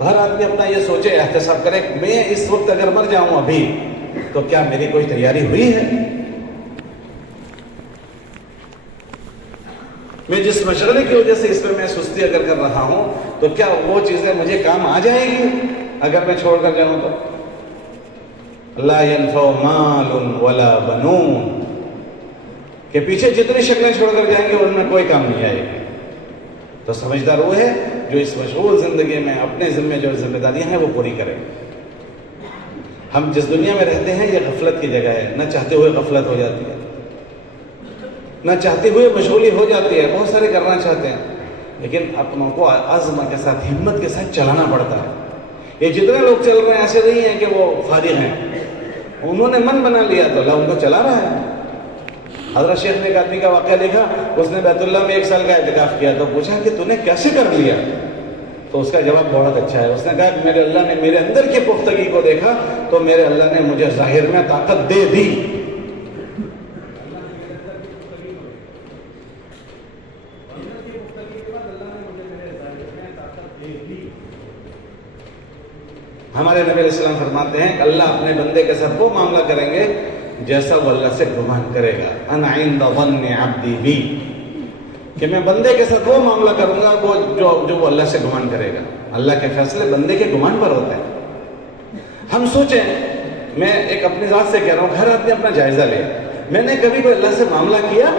ہر آدمی اپنا یہ سوچے، احتساب کرے میں اس وقت اگر مر جاؤں ابھی تو کیا میری کوئی تیاری ہوئی ہے؟ میں جس مشغلے کی وجہ سے اس میں سستی اگر کر رہا ہوں تو کیا وہ چیزیں مجھے کام آ جائیں گی اگر میں چھوڑ کر جاؤں تو؟ لا ينفع مال ولا بنون، کہ پیچھے جتنی شکلیں چھوڑ کر جائیں گے ان میں کوئی کام نہیں آئے گی. تو سمجھدار وہ ہے جو اس مشغول زندگی میں اپنے ذمہ جو ذمہ داریاں ہیں وہ پوری کرے. ہم جس دنیا میں رہتے ہیں یہ غفلت کی جگہ ہے، نہ چاہتے ہوئے غفلت ہو جاتی ہے، نہ چاہتے ہوئے مشغولی ہو جاتی ہے، بہت سارے کرنا چاہتے ہیں لیکن اپنوں کو عزم کے ساتھ، ہمت کے ساتھ چلانا پڑتا ہے۔ یہ جتنے لوگ چل رہے ہیں ایسے نہیں ہیں کہ وہ فارغ ہیں، انہوں نے من بنا لیا تو اللہ ان کو چلا رہا ہے۔ حضرت شیخ نے ایک آدمی کا واقعہ لکھا، اس نے بیت اللہ میں 1 سال کا اعتکاف کیا تو پوچھا کہ تو نے کیسے کر لیا؟ تو اس کا جواب بہت اچھا ہے، اس نے کہا کہ میرے اللہ نے میرے اندر کی پختگی کو دیکھا تو میرے اللہ نے مجھے ظاہر میں طاقت دے دی۔ ہمارے نبی علیہ السلام فرماتے ہیں کہ اللہ اپنے بندے کے ساتھ وہ معاملہ کریں گے جیسا وہ اللہ سے گمان کرے گا۔ انا عند ظن عبدی بی، کہ میں بندے کے ساتھ وہ معاملہ کروں گا جو وہ اللہ سے گمان کرے گا۔ اللہ کے فیصلے بندے کے گمان پر ہوتے ہیں۔ ہم سوچیں، میں ایک اپنی ذات سے کہہ رہا ہوں، ہر آدمی اپنا جائزہ لے، میں نے کبھی کوئی اللہ سے معاملہ کیا؟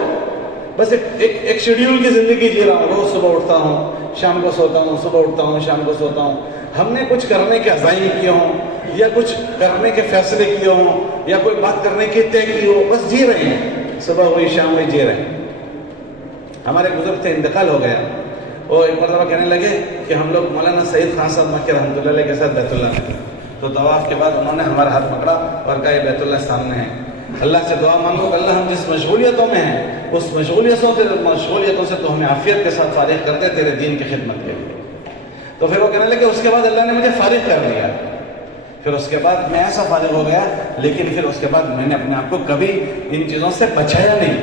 بس ایک شیڈیول کی زندگی جی رہا ہوں، روز صبح اٹھتا ہوں، شام کو سوتا ہوں، صبح اٹھتا ہوں، شام کو سوتا ہوں۔ ہم نے کچھ کرنے کے عزائم کیے ہوں یا کچھ کرنے کے فیصلے کیے ہوں یا کوئی بات کرنے کی طے کی ہو، بس جی رہے ہیں، صبح ہوئی شام ہوئی جی رہے ہیں۔ ہمارے بزرگ تھے، انتقال ہو گیا، وہ ایک مرتبہ کہنے لگے کہ ہم لوگ مولانا سعید خان صاحب مکی رحمۃ اللہ علیہ کے ساتھ بیت اللہ میں، تو طواف کے بعد انہوں نے ہمارا ہاتھ پکڑا اور کہا یہ بیت اللہ سامنے ہے، اللہ سے دعا مانگو کہ اللہ ہم جس مشغولیتوں میں ہیں اس مشغولیتوں سے تو ہمیں عافیت کے ساتھ فارغ کر دے تیرے دین کی خدمت کے لیے۔ تو پھر وہ کہنے لگے اس کے بعد اللہ نے مجھے فارغ کر دیا، پھر اس کے بعد میں ایسا فارغ ہو گیا، لیکن پھر اس کے بعد میں نے اپنے آپ کو کبھی ان چیزوں سے بچایا نہیں،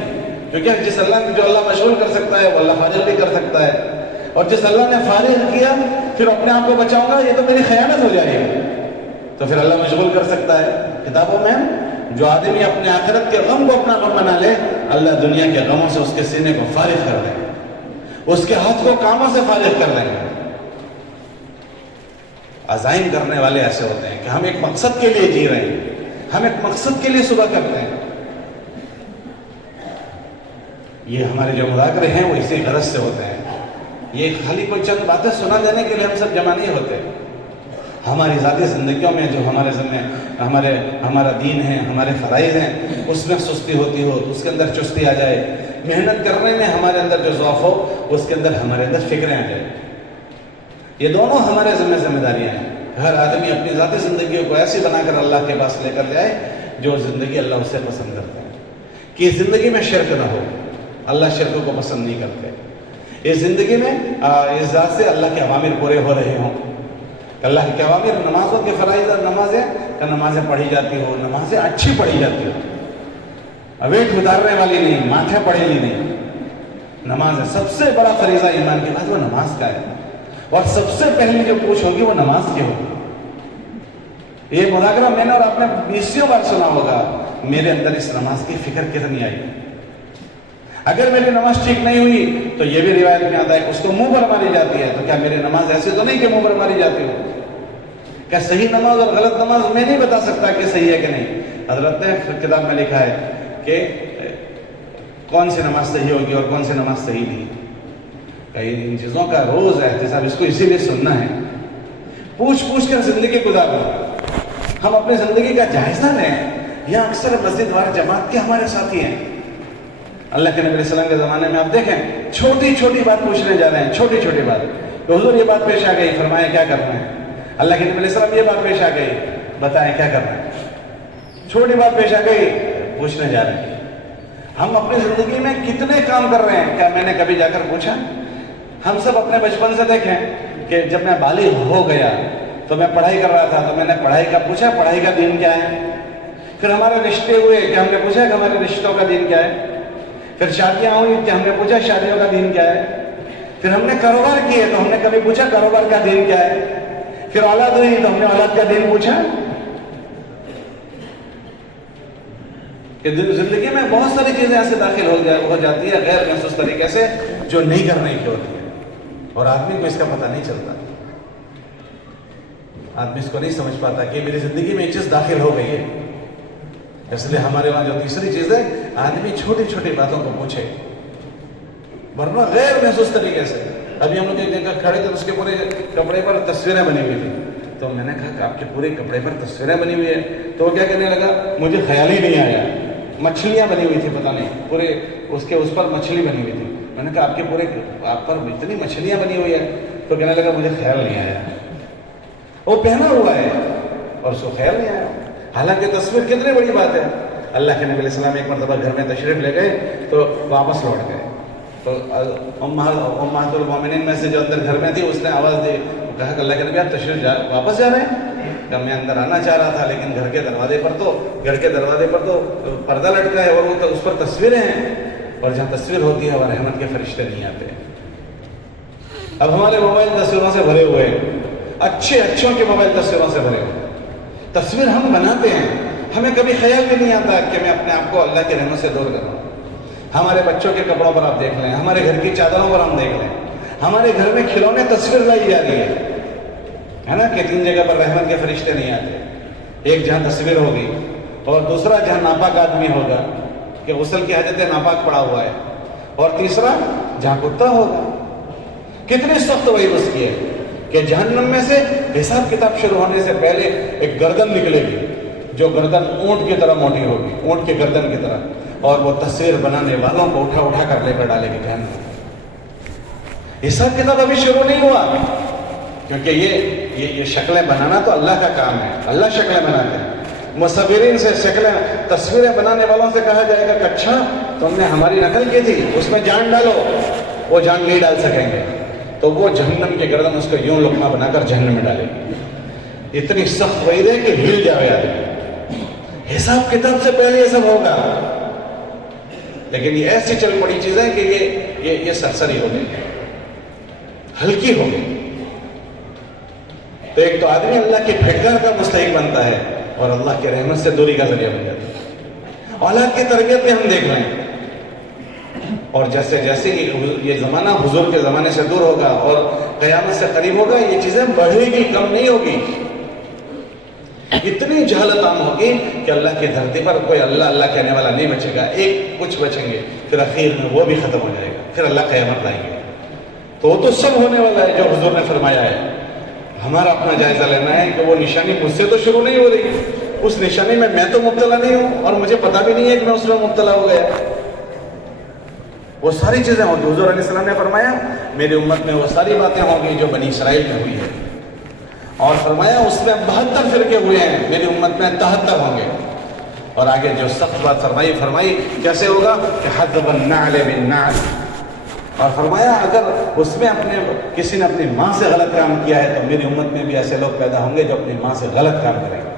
کیونکہ جس جو اللہ مشغول کر سکتا ہے وہ اللہ فارغ بھی کر سکتا ہے، اور جس اللہ نے فارغ کیا پھر اپنے آپ کو بچاؤں گا یہ تو میری خیانت ہو جائے گی، تو پھر اللہ مشغول کر سکتا ہے۔ کتابوں میں جو آدمی اپنے آخرت کے غم کو اپنا غم بنا لے، اللہ دنیا کے غموں سے اس کے سینے کو فارغ کر دے، اس کے ہاتھ کو کاموں سے فارغ کر دیں گے۔ عزائم کرنے والے ایسے ہوتے ہیں کہ ہم ایک مقصد کے لیے جی رہے ہیں، ہم ایک مقصد کے لیے صبح کرتے ہیں۔ یہ ہمارے جو مذاکرے ہیں وہ اسی غرض سے ہوتے ہیں، یہ خالی کوئی چند باتیں سنا دینے کے لیے ہم سب جمع نہیں ہوتے۔ ہماری ذاتی زندگیوں میں جو ہمارے ذمہ ہمارا دین ہے، ہمارے فرائض ہیں، اس میں سستی ہوتی ہو تو اس کے اندر چستی آ جائے، محنت کرنے میں ہمارے اندر جو ضعف ہو اس کے اندر ہمارے اندر فکریں آ جائیں۔ یہ دونوں ہمارے ذمہ داریاں ہیں۔ ہر آدمی اپنی ذاتی زندگیوں کو ایسی بنا کر اللہ کے پاس لے کر جائے جو زندگی اللہ اسے پسند کرتا ہے، کہ زندگی میں شرک نہ ہو، اللہ شرک کو پسند نہیں کرتے۔ اس زندگی میں اس ذات سے اللہ کے اوامر پورے ہو رہے ہوں، اللہ کے اوامر، نمازوں کے فرائض، نمازیں پڑھی جاتی ہو، نمازیں اچھی پڑھی جاتی ہو، ویٹ اتارنے والی نہیں، ماتھے پڑھے لی نہیں۔ نماز ہے سب سے بڑا فریضہ ایمان کے بعد، وہ نماز کا ہے، اور سب سے پہلی جو پوچھ ہوگی وہ نماز کی ہوگی۔ یہ مذاکرہ میں نے اور آپ نے 20 بار سنا ہوگا، میرے اندر اس نماز کی فکر کتنی آئی، اگر میری نماز ٹھیک نہیں ہوئی تو یہ بھی روایت میں آتا ہے اس کو منہ پر ماری جاتی ہے، تو کیا میری نماز ایسے تو نہیں کہ منہ پر ماری جاتی ہو؟ کیا صحیح نماز اور غلط نماز میں نہیں بتا سکتا کہ صحیح ہے کہ نہیں؟ حضرت نے کتاب میں لکھا ہے کہ کون سی نماز صحیح ہوگی اور کون سی نماز صحیح نہیں۔ ان چیزوں کا روز احتساب، اس کو اسی لیے سننا ہے، پوچھ کر زندگی گزارنا۔ ہم اپنی زندگی کا جائزہ لیں، یا اکثر مسجد وار جماعت کے ہمارے ساتھی ہیں، اللہ کے نبی علیہ السلام کے زمانے میں آپ دیکھیں چھوٹی چھوٹی بات پوچھنے جا رہے ہیں، چھوٹی چھوٹی بات، تو حضور یہ بات پیش آ گئی، فرمایا کیا کرنا ہے؟ اللہ کے نبی علیہ السلام یہ بات پیش آ گئی، بتائیں کیا کرنا ہے؟ چھوٹی بات پیش آ گئی، پوچھنے جا رہے ہیں۔ ہم اپنی زندگی میں کتنے کام کر رہے ہیں، کیا میں نے کبھی جا کر پوچھا؟ ہم سب اپنے بچپن سے دیکھیں کہ جب میں بالغ ہو گیا تو میں پڑھائی کر رہا تھا، تو میں نے پڑھائی کا پوچھا پڑھائی کا دین کیا ہے؟ پھر ہمارے رشتے ہوئے کہ ہم نے پوچھا کہ ہمارے رشتوں کا دین کیا ہے؟ پھر شادیاں ہوئی کہ ہم نے پوچھا شادیوں کا دین کیا ہے؟ پھر ہم نے کاروبار کیے تو ہم نے کبھی پوچھا کاروبار کا دین کیا ہے؟ پھر اولاد ہوئی تو ہم نے اولاد کا دین پوچھا؟ کہ زندگی میں بہت ساری چیزیں ایسے داخل ہو جاتی ہے غیر محسوس طریقے سے جو نہیں کرنے کی ہوتی ہے، اور آدمی کو اس کا پتہ نہیں چلتا، آدمی اس کو نہیں سمجھ پاتا کہ میری زندگی میں ایک چیز داخل ہو گئی ہے۔ اس لیے ہمارے وہاں جو تیسری چیز ہے، آدمی چھوٹی چھوٹی باتوں کو پوچھے، ورنہ غیر محسوس طریقے سے۔ ابھی ہم لوگ ایک جگہ کھڑے تھے، اس کے پورے کپڑے پر تصویریں بنی ہوئی تھی، تو میں نے کہا کہ آپ کے پورے کپڑے پر تصویریں بنی ہوئی ہیں. تو وہ کیا کہنے لگا, مجھے خیال ہی نہیں آیا. مچھلیاں بنی ہوئی تھی, پتہ نہیں پورے اس پر مچھلی بنی ہوئی تھی. میں نے کہا آپ پر اتنی مچھلیاں بنی ہوئی ہیں. تو کہنے لگا مجھے خیال نہیں آیا. وہ پہنا ہوا ہے اور اس کو خیال نہیں آیا. حالانکہ تصویر کتنی بڑی بات ہے. اللہ کے نبی علیہ السلام ایک مرتبہ گھر میں تشریف لے گئے تو واپس لوٹ گئے. تو امہات المومنین میں سے جو اندر گھر میں تھی, اس نے آواز دی, کہا کہ اللہ کے نبی آپ تشریف واپس جا رہے ہیں؟ کہ میں اندر آنا چاہ رہا تھا, لیکن گھر کے دروازے پر تو پردہ لٹکا ہے اور وہ اس پر تصویریں ہیں, اور جہاں تصویر ہوتی ہے وہ رحمت کے فرشتے نہیں آتے. اب ہمارے موبائل تصویروں سے بھرے ہوئے ہیں, اچھوں کے موبائل تصویروں سے بھرے ہوئے. تصویر ہم بناتے ہیں, ہمیں کبھی خیال بھی نہیں آتا کہ میں اپنے آپ کو اللہ کی رحمت سے دور کروں. ہمارے بچوں کے کپڑوں پر آپ دیکھ لیں, ہمارے گھر کی چادروں پر ہم دیکھ لیں, ہمارے گھر میں کھلونے تصویر لائی جا رہی ہے نا, کہ 3 جگہ پر رحمت کے فرشتے نہیں آتے. ایک جہاں تصویر ہوگی, اور دوسرا جہاں ناپاک آدمی ہوگا کہ غسل کی حاجت ناپاک پڑا ہوا ہے, اور تیسرا جہاں کتا ہوگا. کتنی سخت وعید اس کی ہے کہ جہنم میں سے حساب کتاب شروع ہونے سے پہلے ایک گردن نکلے گی, جو گردن اونٹ کی طرح موٹی ہوگی, اونٹ کے گردن کی طرح, اور وہ تصویر بنانے والوں کو اٹھا کر لے کر ڈالے گی جہنم. حساب کتاب ابھی شروع نہیں ہوا, کیونکہ یہ شکلیں بنانا تو اللہ کا کام ہے. اللہ شکلیں بناتے ہیں. مصورین سے تصویریں بنانے والوں سے کہا جائے گا کہ اچھا تم نے ہماری نقل کی تھی, اس میں جان ڈالو. وہ جان نہیں ڈال سکیں گے, تو وہ جہنم کے گردن اس کو یوں لقمہ بنا کر جہنم میں ڈالے گی. اتنی سخت وعید ہے کہ ہل جائے آدمی. حساب کتاب سے پہلے یہ سب ہوگا, لیکن یہ ایسی چل پڑی چیزیں کہ یہ سرسری ہو گئی, ہلکی ہو گئی. تو ایک تو آدمی اللہ کی پھٹکار کا مستحق بنتا ہے, اور اللہ کی رحمت سے دوری کا ذریعہ بن جاتا ہے. اولاد کی تربیت میں ہم دیکھ رہے ہیں, اور جیسے یہ زمانہ حضور کے زمانے سے دور ہوگا اور قیامت سے قریب ہوگا, یہ چیزیں بڑھے گی, کم نہیں ہوگی. اتنی جہالت عام ہوگی کہ اللہ کی دھرتی پر کوئی اللہ کہنے والا نہیں بچے گا. ایک کچھ بچیں گے, پھر اخیر میں وہ بھی ختم ہو جائے گا, پھر اللہ قیامت لائیں گے. تو وہ تو سب ہونے والا ہے جو حضور نے فرمایا ہے. ہمارا اپنا جائزہ لینا ہے کہ وہ نشانی مجھ سے تو شروع نہیں ہو رہی, اس نشانی میں تو مبتلا نہیں ہوں, اور مجھے پتا بھی نہیں ہے کہ میں اس میں مبتلا ہو گیا. وہ ساری چیزیں ہوں. حضور علیہ السلام نے فرمایا میری امت میں وہ ساری باتیں ہوں گی جو بنی اسرائیل میں ہوئی ہے, اور فرمایا اس میں 72 فرقے ہوئے ہیں, میری امت میں 73 ہوں گے. اور آگے جو سخت بات فرمائی کیسے ہوگا کہ حذب النعل بالنعل. اور فرمایا اگر اس میں کسی نے اپنی ماں سے غلط کام کیا ہے تو میری امت میں بھی ایسے لوگ پیدا ہوں گے جو اپنی ماں سے غلط کام کریں گے.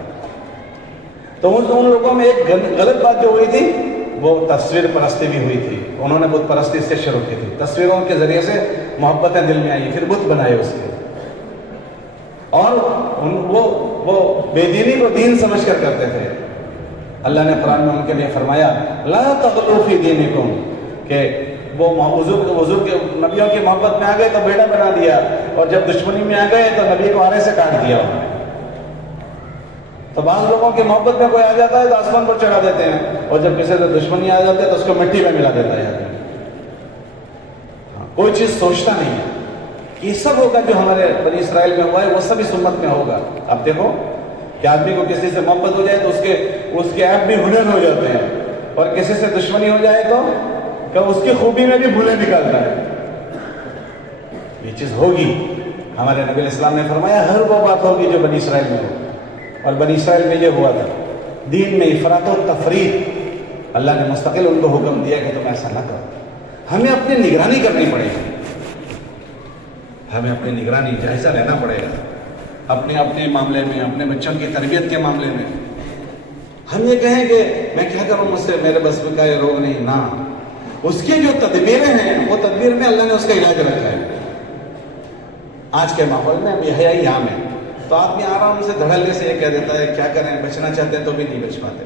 تو ان لوگوں میں ایک غلط بات جو ہوئی تھی وہ تصویر پرستی بھی ہوئی تھی. انہوں نے بت پرستی سے شروع کی تھی, تصویروں کے ذریعے سے محبتیں دل میں آئی, پھر بت بنائے اس کے, اور وہ بے دینی کو دین سمجھ کر کرتے تھے. اللہ نے قرآن میں ان کے لیے فرمایا لا تغلوا فی دینکم, کہ وہ حضور کے نبیوں کی محبت میں آ گئے تو بیٹا بنا دیا, اور جب دشمنی میں آ گئے تو نبی کو آرے سے کاٹ دیا انہوں نے. تو بعض لوگوں کی محبت میں کوئی آ جاتا ہے تو آسمان پر چڑھا دیتے ہیں, اور جب کسی سے دشمنی آ جاتی ہے تو اس کو مٹی میں ملا دیتا ہے. کوئی چیز سوچتا نہیں ہے. یہ سب ہوگا جو ہمارے بنی اسرائیل میں ہوا ہے, وہ سب اس امت میں ہوگا. اب دیکھو کہ آدمی کو کسی سے محبت ہو جائے تو اس کے ایپ بھی ہنر ہو جاتے ہیں, اور کسی سے دشمنی ہو جائے تو اس کی خوبی میں بھی بھولے نکالتا ہے. یہ چیز ہوگی. ہمارے نبی علیہ السلام نے فرمایا ہر وہ بات ہوگی جو بنی اسرائیل میں ہو, اور بنی اسرائیل میں یہ ہوا تھا. دین میں افراط و تفریط, اللہ نے مستقل ان کو حکم دیا کہ تم ایسا نہ کرو. ہمیں اپنی نگرانی کرنی پڑے گی, ہمیں اپنی نگرانی جائزہ لینا پڑے گا اپنے معاملے میں, اپنے بچوں کی تربیت کے معاملے میں. ہم یہ کہیں کہ میں کیا کروں, مجھ سے میرے بس کا یہ روگ نہیں, نہ. اس کی جو تدبیریں ہیں وہ تدبیر میں اللہ نے اس کا علاج رکھا ہے. آج کے ماحول میں بے حیائی عام ہے, تو آدمی آرام سے دھڑلے سے یہ کہہ دیتا ہے کیا کریں, بچنا چاہتے ہیں تو بھی نہیں بچ پاتے.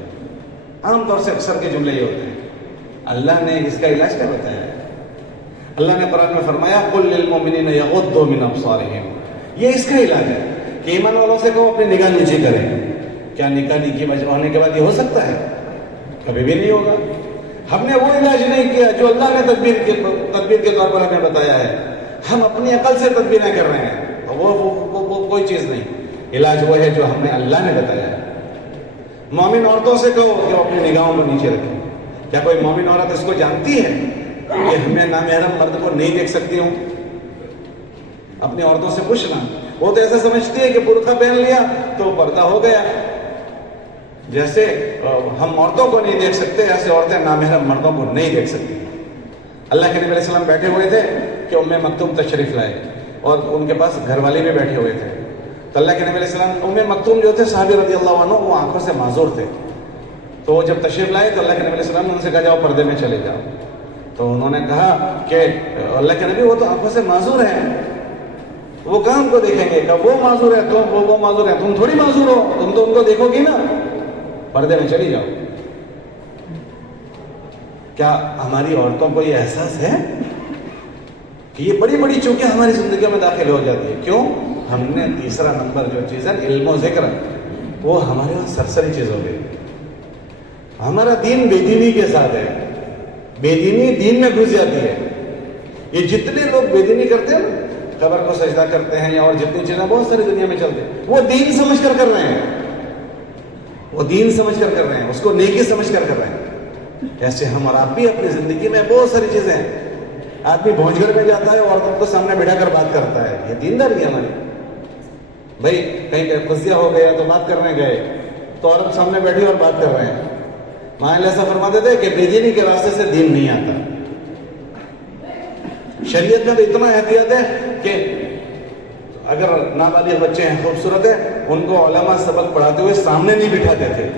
عام طور سے اکثر کے جملے یہ ہوتے ہیں. اللہ نے اس کا علاج کیا بتایا ہے؟ اللہ نے قرآن میں فرمایا قل للمؤمنین یغضوا من ابصارہم. یہ اس کا علاج ہے کہ ایمان والوں سے کہو اپنی نگاہ نیچی کریں. کیا نگاہ نیچی ہونے کے بعد یہ ہو سکتا ہے؟ کبھی بھی نہیں ہوگا. ہم نے وہ علاج نہیں کیا جو اللہ نے تدبیر کے طور پر ہمیں بتایا ہے. ہم اپنی عقل سے تدبیریں کر رہے ہیں, وہ کوئی چیز نہیں. علاج وہ ہے جو ہمیں اللہ نے بتایا ہے. مومن عورتوں سے کہو کہ وہ اپنی نگاہوں کو نیچے رکھیں. کیا کوئی مومن عورت اس کو جانتی ہے کہ ہمیں نامحرم مرد کو نہیں دیکھ سکتی ہوں؟ اپنی عورتوں سے پوچھنا. وہ تو ایسا سمجھتی ہے کہ برقع پہن لیا تو پردہ ہو گیا. جیسے ہم عورتوں کو نہیں دیکھ سکتے ایسے عورتیں نامحرم مردوں کو نہیں دیکھ سکتی. اللہ کے نبی علیہ السلام بیٹھے ہوئے تھے کہ ام مکتوم تشریف لائے اور ان کے پاس گھر والے بھی بیٹھے ہوئے تھے. تو اللہ کے نبی علیہ السلام ام مکتوم جو تھے صحابی رضی اللہ عنہ وہ آنکھوں سے معذور تھے. تو وہ جب تشریف لائے تو اللہ کے نبی علیہ السلام نے ان سے کہا جاؤ پردے میں چلے جاؤ. تو انہوں نے کہا کہ اللہ کے نبی وہ تو آنکھوں سے معذور ہیں, وہ کہاں ہم کو دیکھیں گے؟ کہ وہ معذور ہے تم وہ معذور ہے, تم تھوڑی معذور ہو, تم تو ان کو دیکھو گی نا, پردے میں چلی جاؤ. کیا ہماری عورتوں کو یہ احساس ہے کہ یہ بڑی بڑی چوکیں ہماری زندگیوں میں داخل ہو جاتی ہے؟ کیوں؟ ہم نے تیسرا نمبر جو چیز ہے علم و ذکر وہ ہمارے وہاں سرسری چیز ہو گئی. ہمارا دین بے دینی کے ساتھ ہے, بے دینی دین میں گھس جاتی ہے. یہ جتنے لوگ بے دینی کرتے ہیں نا, قبر کو سجدہ کرتے ہیں یا اور جتنی چیزیں بہت ساری دنیا میں چلتے ہیں, وہ دین سمجھ کر کر رہے ہیں, وہ دین سمجھ کر رہے ہیں, اس کو نیکی سمجھ کر رہے ہیں. ایسے ہم اور آپ بھی اپنی زندگی میں بہت ساری چیزیں ہیں. آدمی بھونج گھر میں جاتا ہے اور عورتوں کو سامنے بٹھا کر بات کرتا ہے, یہ دینداری ہے ہماری. بھائی کہیں قضیہ ہو گیا تو بات کرنے گئے تو عورت سامنے بیٹھی اور بات کر رہے ہیں. ماں ایسا فرماتے تھے کہ بے دینی کے راستے سے دین نہیں آتا. شریعت میں تو اتنا احتیاط ہے کہ اگر نابالغ بچے ہیں خوبصورت ہیں ان کو علماء سبق پڑھاتے ہوئے سامنے نہیں بٹھاتے تھے.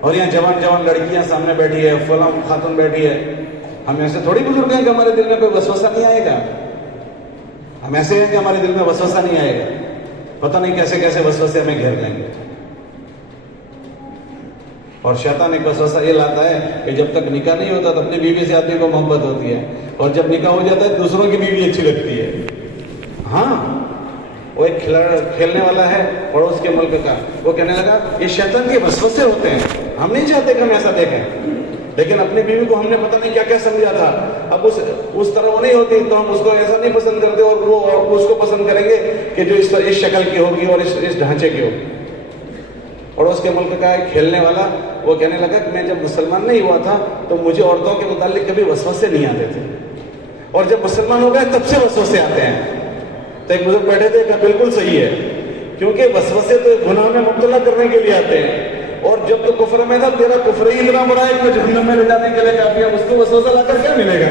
اور یہاں جوان جوان لڑکیاں سامنے بیٹھی ہے, فلاں خاتون بیٹھی ہے, ہم ایسے تھوڑی بزرگ ہیں کہ ہمارے دل میں کوئی وسوسہ نہیں آئے گا. ہم ایسے ہیں کہ ہمارے دل میں وسوسہ نہیں آئے گا. پتہ نہیں کیسے کیسے وسوسے ہمیں گھیر لیں گے. اور شیطان ایک وسوسہ یہ لاتا ہے کہ جب تک نکاح نہیں ہوتا تو اپنی بیوی سے آدمی کو محبت ہوتی ہے, اور جب نکاح ہو جاتا ہے دوسروں کی بیوی اچھی لگتی ہے. ہاں, وہ ایک کھیلنے والا ہے پڑوس کے ملک کا, وہ کہنے لگا یہ شیطان کے وسوسے ہوتے ہیں, ہم نہیں چاہتے کہ ہم ایسا دیکھیں, لیکن اپنی بیوی کو ہم نے پتہ نہیں کیا کیا سمجھا تھا. اب اس طرح وہ نہیں ہوتی تو ہم اس کو ایسا نہیں پسند کرتے, اور وہ اس کو پسند کریں گے کہ جو اس شکل کی ہوگی اور اس ڈھانچے کی ہوگی. اور اس کے ملک کا ایک کھیلنے والا وہ کہنے لگا کہ میں جب مسلمان نہیں ہوا تھا تو مجھے عورتوں کے متعلق کبھی وسوسے نہیں آتے تھے, اور جب مسلمان ہو گئے تب سے وسوسے آتے ہیں. تو ایک بزرگ بیٹھے تھے کہ بالکل صحیح ہے, کیونکہ وسوسے تو گناہ میں مبتلا کرنے کے لیے آتے ہیں, اور جب تو کفر میں تھا تیرا کفر ہی اتنا بڑا ہے کہ جہنم میں لے جانے کے لیے کافی ہے, اس کو وسوسہ لا کر کیا ملے گا؟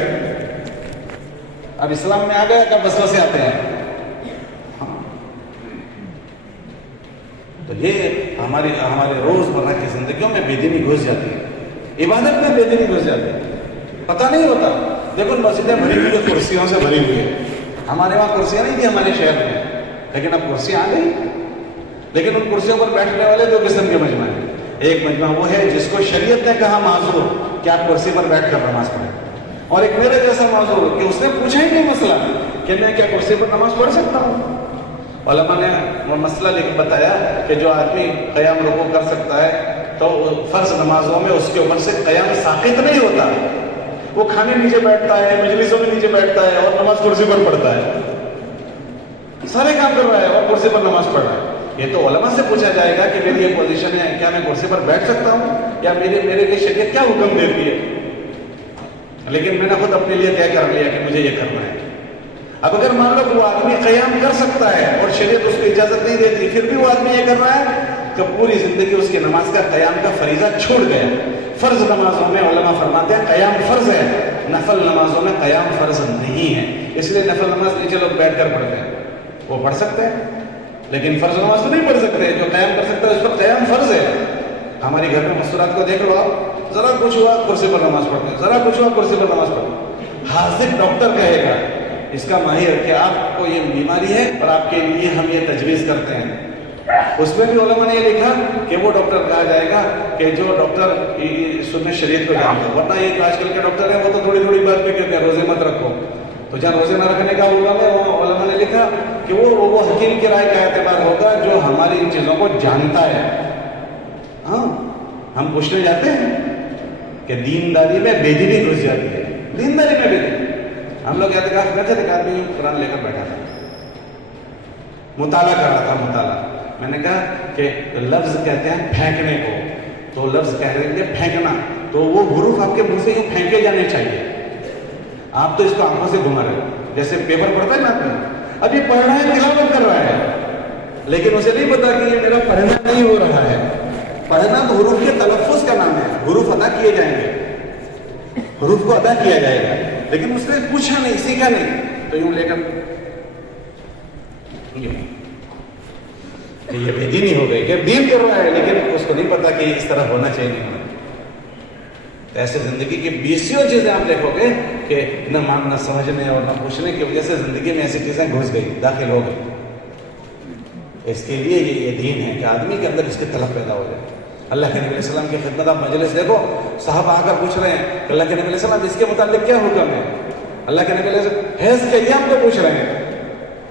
اب اسلام میں آ گیا کہ وسوسے آتے ہیں. تو یہ ہمارے روزمرہ کی زندگیوں میں بے دینی گھس جاتی ہے, عبادت میں بے دینی گھس جاتی ہے, پتہ نہیں ہوتا. دیکھو مسجدیں بھری ہوئی ہے, کرسیوں سے بھری ہوئی ہے. ہمارے وہاں کرسیاں نہیں تھی ہمارے شہر میں, لیکن اب کرسیاں آ گئی. لیکن ان کرسیوں پر بیٹھنے والے دو قسم کے مجمع ہیں. ایک مجمع وہ ہے جس کو شریعت نے کہا معذور کہ آپ کرسی پر بیٹھ کر نماز پڑھیں, اور ایک میرے جیسا معذور کہ اس نے پوچھا ہی نہیں مسئلہ کہ میں کیا کرسی پر نماز پڑھ سکتا ہوں. علماء نے وہ مسئلہ لے کے بتایا کہ جو آدمی قیام رکوع کر سکتا ہے تو فرض نمازوں میں اس کے اوپر سے قیام ساقط نہیں ہوتا. وہ کھانے نیچے بیٹھتا ہے, مجلسوں میں نیچے بیٹھتا ہے اور نماز کرسی پر پڑھتا ہے, سارے کام کر رہا ہے اور کرسی پر نماز پڑھ رہا ہے. یہ تو علماء سے پوچھا جائے گا کہ میری یہ پوزیشن ہے, کیا میں کرسی پر بیٹھ سکتا ہوں, یا میرے لیے شریعت کیا حکم دیتی ہے. لیکن میں نے خود اپنے لیے طے کر لیا کہ مجھے یہ کرنا ہے. اب اگر مان لو وہ آدمی قیام کر سکتا ہے اور شریعت اس کو اجازت نہیں دیتی, پھر بھی وہ آدمی یہ کر رہا ہے تو پوری زندگی اس کی نماز کا قیام کا فریضہ چھوٹ گیا. فرض نمازوں میں علماء فرماتے ہیں قیام فرض ہے, نفل نمازوں میں قیام فرض نہیں ہے. اس لیے نفل نماز نیچے لوگ بیٹھ کر پڑھتے ہیں, وہ پڑھ سکتے ہیں لیکن فرض نماز تو نہیں پڑھ سکتے. جو قیام کر سکتا ہے اس پر قیام فرض ہے. ہمارے گھر میں مستورات کو دیکھ لو آپ, ذرا کچھ ہوا کرسی پر نماز پڑھتے ہیں, ذرا کچھ ہوا کرسی پر نماز پڑھتے ہیں. حاضر ڈاکٹر کہے گا اس کا ماہر کہ آپ کو یہ بیماری ہے اور آپ کے لیے ہم یہ تجویز کرتے ہیں. اس میں بھی علماء نے یہ لکھا کہ وہ ڈاکٹر کہا جائے گا کہ جو ڈاکٹر سنت شریعت کو جانتا ہے. ورنہ یہ جو آج کل کے ڈاکٹر ہیں وہ تو تھوڑی تھوڑی بات پہ کہتے ہیں روزے مت رکھو, تو جہاں روزے نہ رکھنے کا حکم ہے وہ علماء نے لکھا کہ وہ حکیم کی رائے کا اعتبار ہوگا جو ہماری ان چیزوں کو جانتا ہے. ہاں, ہم پوچھنے جاتے ہیں کہ دینداری میں بے دینی گھس جاتی ہے. دینداری میں بے دینی, ہم لوگ اعتکاف کرتے تھے, ایک آدمی قرآن لے کر بیٹھا تھا, مطالعہ کر رہا تھا. مطالعہ میں نے کہا کہ لفظ کہتے ہیں پھینکنے کو، تو لفظ کہہ رہے ہیں پھینکنا، تو وہ حروف آپ کے منہ سے یوں پھینکے جانے چاہیے. آپ تو اس کو آنکھوں سے گھما رہے ہو، جیسے پیپر پڑھتا ہے نا آدمی، اب یہ پڑھ رہا ہے، تلاوت کر رہا ہے، لیکن اسے نہیں پتا کہ یہ میرا پڑھنا نہیں ہو رہا ہے. پڑھنا تو حروف کے تلفظ کا نام ہے، حروف ادا کیے جائیں گے، حروف کو ادا کیا جائے گا، لیکن اس نے پوچھا نہیں، سیکھا نہیں، تو یوں لے کر کہ یہ بے دینی ہو گئی، کہ دین کر رہا ہے لیکن اس کو نہیں پتا کہ اس طرح ہونا چاہیے نہیں ہونا. ایسے زندگی کی 20 چیزیں آپ دیکھو گے کہ نہ ماننا، سمجھنے اور نہ پوچھنے کی وجہ سے زندگی میں ایسی چیزیں گھس گئی، داخل ہو گئی. اس کے لیے یہ دین ہے کہ آدمی کے اندر اس کی طلب پیدا ہو جائے. اللہ کے نبی علیہ السلام کی خدمت، آپ مجلس دیکھو، صحابہ آ کر پوچھ رہے ہیں کہ اللہ کے نبی علیہ السلام اس کے متعلق کیا حکم ہے. اللہ کے نبی علیہ السلام حیض کے لیے ہم کو پوچھ رہے ہیں.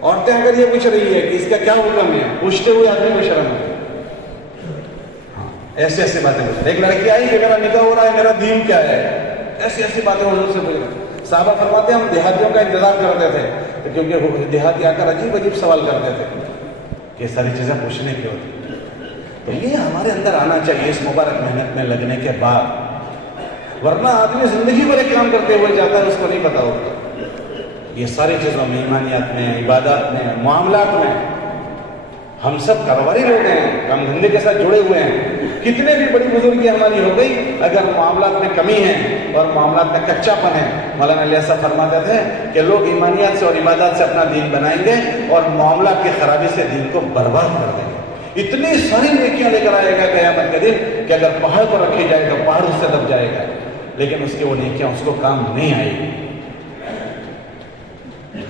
عورتیں اگر یہ پوچھ رہی ہے کہ اس کا کیا حکم ہے، پوچھتے ہوئے آدمی کو شرم ہے. ایسی ایسی باتیں پوچھ رہے. ایک لڑکی آئی کہ میرا نکاح ہو رہا ہے، میرا دین کیا ہے، ایسی ایسی باتیں حضور سے پوچھ رہے. صحابہ فرماتے ہیں ہم دیہاتیوں کا انتظار کرتے تھے، کیونکہ دیہاتی آ کر عجیب عجیب سوال کرتے تھے. یہ ساری چیزیں پوچھنے کی ہوتی. تو یہ ہمارے اندر آنا چاہیے اس مبارک محنت میں لگنے کے بعد، ورنہ آدمی زندگی بھر ایک کام کرتے ہوئے جاتا ہے، اس کو نہیں پتا ہوتا. یہ ساری چیزوں میں، ایمانیات میں، عبادات میں، معاملات میں، ہم سب کاروباری لوگ ہیں، کام دھندے کے ساتھ جڑے ہوئے ہیں. کتنے بھی بڑی بزرگی ہماری ہو گئی، اگر معاملات میں کمی ہے اور معاملات میں کچا پن ہے، مولانا علیہ صاحب فرماتے تھے کہ لوگ ایمانیات سے اور عبادات سے اپنا دین بنائیں گے اور معاملات کی خرابی سے دین کو برباد کر دیں گے. اتنی ساری نیکیاں لے کر آئے گا قیامت کے دن کہ اگر پہاڑ پر رکھی جائے تو پہاڑ اس سے دب جائے گا، لیکن اس کی وہ نیکیاں اس کو کام نہیں آئے گی.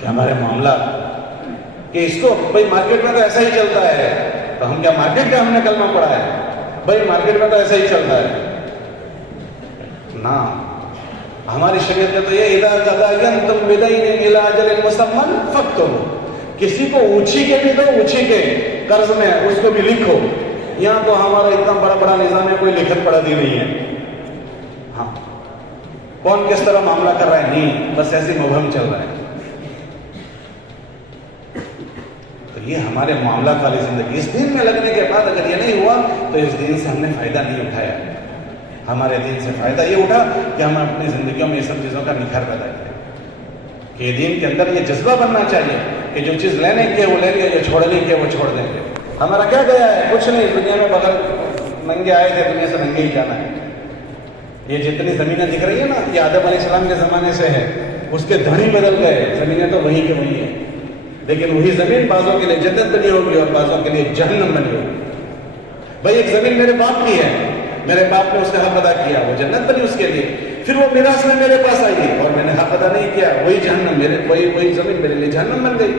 کہ ہمارے معاملات کہ اس کو بھائی مارکیٹ میں تو ایسا ہی چلتا ہے، تو ہم کیا مارکیٹ کا ہم نے کلمہ پڑھا ہے؟ بھائی مارکیٹ میں تو ایسا ہی چلتا ہے نا. ہماری شریعت میں تو یہ اذا تداینتم بدین الی اجل مسمى فاکتبوا، کسی کو اونچی کے بھی دو، اونچی کے قرض میں اس کو بھی لکھو. یہاں تو ہمارا اتنا بڑا بڑا نظام ہے، کوئی لکھت پڑھتی نہیں ہے. ہاں کون کس طرح معاملہ کر رہا ہے نہیں، بس ایسے مبہم چل رہا ہے. تو یہ ہمارے معاملات والی زندگی. اس دین میں لگنے کے بعد اگر یہ نہیں ہوا تو اس دین سے ہم نے فائدہ نہیں اٹھایا. ہمارے دین سے فائدہ یہ اٹھا کہ ہم اپنی زندگیوں میں یہ سب چیزوں کا نکھار پیدا کیا کہ دین کے اندر یہ جذبہ بننا چاہیے کہ جو چیز لینے کی ہے وہ لیں گے، جو چھوڑنے کی ہے وہ چھوڑ دیں گے. ہمارا کیا گیا ہے؟ کچھ نہیں. اس دنیا میں بغیر ننگے آئے تھے، دنیا سے ننگے ہی جانا ہے. یہ جتنی زمینیں دکھ رہی ہیں نا، یہ آدم علیہ السلام کے زمانے سے ہے. اس کے دھڑی بدل گئے، زمینیں تو وہی کے وہی ہیں، لیکن وہی زمین بعضوں کے لیے جنت بنی ہوگی اور بعضوں کے لیے جہنم بنی ہوگی. بھائی ایک زمین میرے باپ کی ہے، میرے باپ نے اس کا حق ادا کیا، وہ جنت بنی اس کے لیے. پھر وہ میراث میں میرے پاس آئی اور میں نے حق ادا نہیں کیا، وہی جہنم وہی زمین میرے لیے جہنم بن گئی.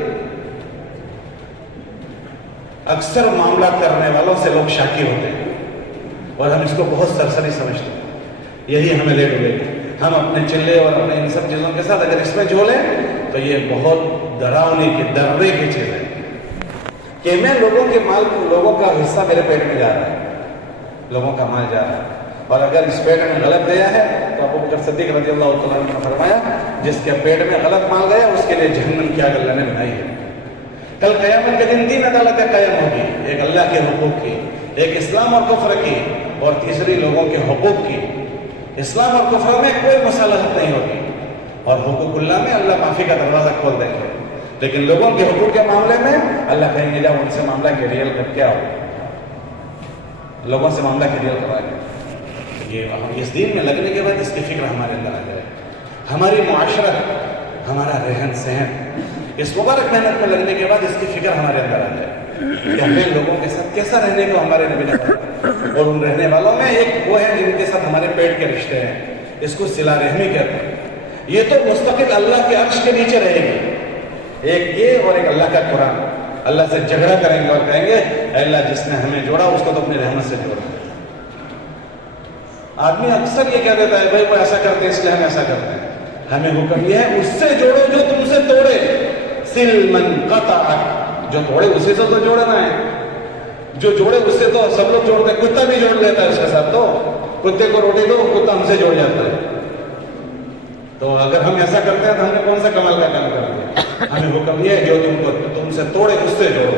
اکثر معاملات کرنے والوں سے لوگ شاکی ہوتے ہیں اور ہم اس کو بہت سرسری سمجھتے ہیں. یہی ہمیں لے ڈوبے گا. ہم اپنے چلے اور اپنے ان سب چیزوں کے ساتھ اگر اس میں جھولیں تو یہ بہت ڈراؤنے کی ڈرنے کی چیز ہے کہ میں لوگوں کے مال کو، لوگوں کا حصہ میرے پیٹ میں جا رہا ہے، لوگوں کا مال جا رہا ہے، اور اگر اس پیٹ میں غلط گیا ہے تو ابو بکر صدیق رضی اللہ تعالیٰ عنہ نے فرمایا جس کے پیٹ میں غلط مال گیا اس کے لیے جہنم کی آگ اللہ نے بنائی ہے. کل قیامت کے دن 3 عدالتیں قائم ہوگی، ایک اللہ کے حقوق کی، ایک اسلام اور کفر کی، اور تیسری لوگوں کے حقوق کی. اسلام اور کفر میں کوئی مصالحت نہیں ہوگی، اور حقوق اللہ میں اللہ معافی کا دروازہ کھول دیں گے. لیکن لوگوں کے حقوق کے معاملے میں اللہ کہیں گے جاؤ ان سے معاملہ کیریئر کر کے آؤ، لوگوں سے معاملہ کیریئر کرا گے. یہ اس دین میں لگنے کے بعد اس کی فکر ہمارے اندر آ جائے. ہماری معاشرت، ہمارا رہن سہن اس مبارک محنت میں لگنے کے بعد اس کی فکر ہمارے اندر آ جائے کہ ہمیں لوگوں کے ساتھ کیسا رہنے کو ہمارے نبی نے بتایا. اور ان رہنے والوں میں ایک وہ ہے جن کے ساتھ ہمارے پیٹ کے رشتے ہیں، اس کو صلہ رحمی کہتے ہیں. یہ تو مستقل اللہ کے عرش کے نیچے رہے گی. ایک یہ اور ایک اللہ کا قرآن. اللہ سے جھگڑا کریں گے اور کہیں گے اے اللہ جس نے ہمیں جوڑا اس کو تو اپنی رحمت سے جوڑا. آدمی اکثر یہ کہہ دیتا ہے بھائی وہ ایسا کرتے ہیں اس لیے ہم ایسا کرتے ہیں. ہمیں حکم یہ ہے اس سے جوڑو جو تم سے توڑے. سل من قطعک، جو توڑے اسے سے تو جوڑنا ہے، جو جوڑے اس سے تو سب لوگ جوڑتے ہیں. کتا بھی جوڑ لیتا ہے اس کے ساتھ، تو کتے کو روٹی دو کتا ہم سے جوڑ جاتا ہے. تو اگر ہم ایسا کرتے ہیں تو ہم نے کون سا کمال کا کام کر دیا. ہمیں حکم یہ ہے جو تم سے توڑے اس سے جوڑو.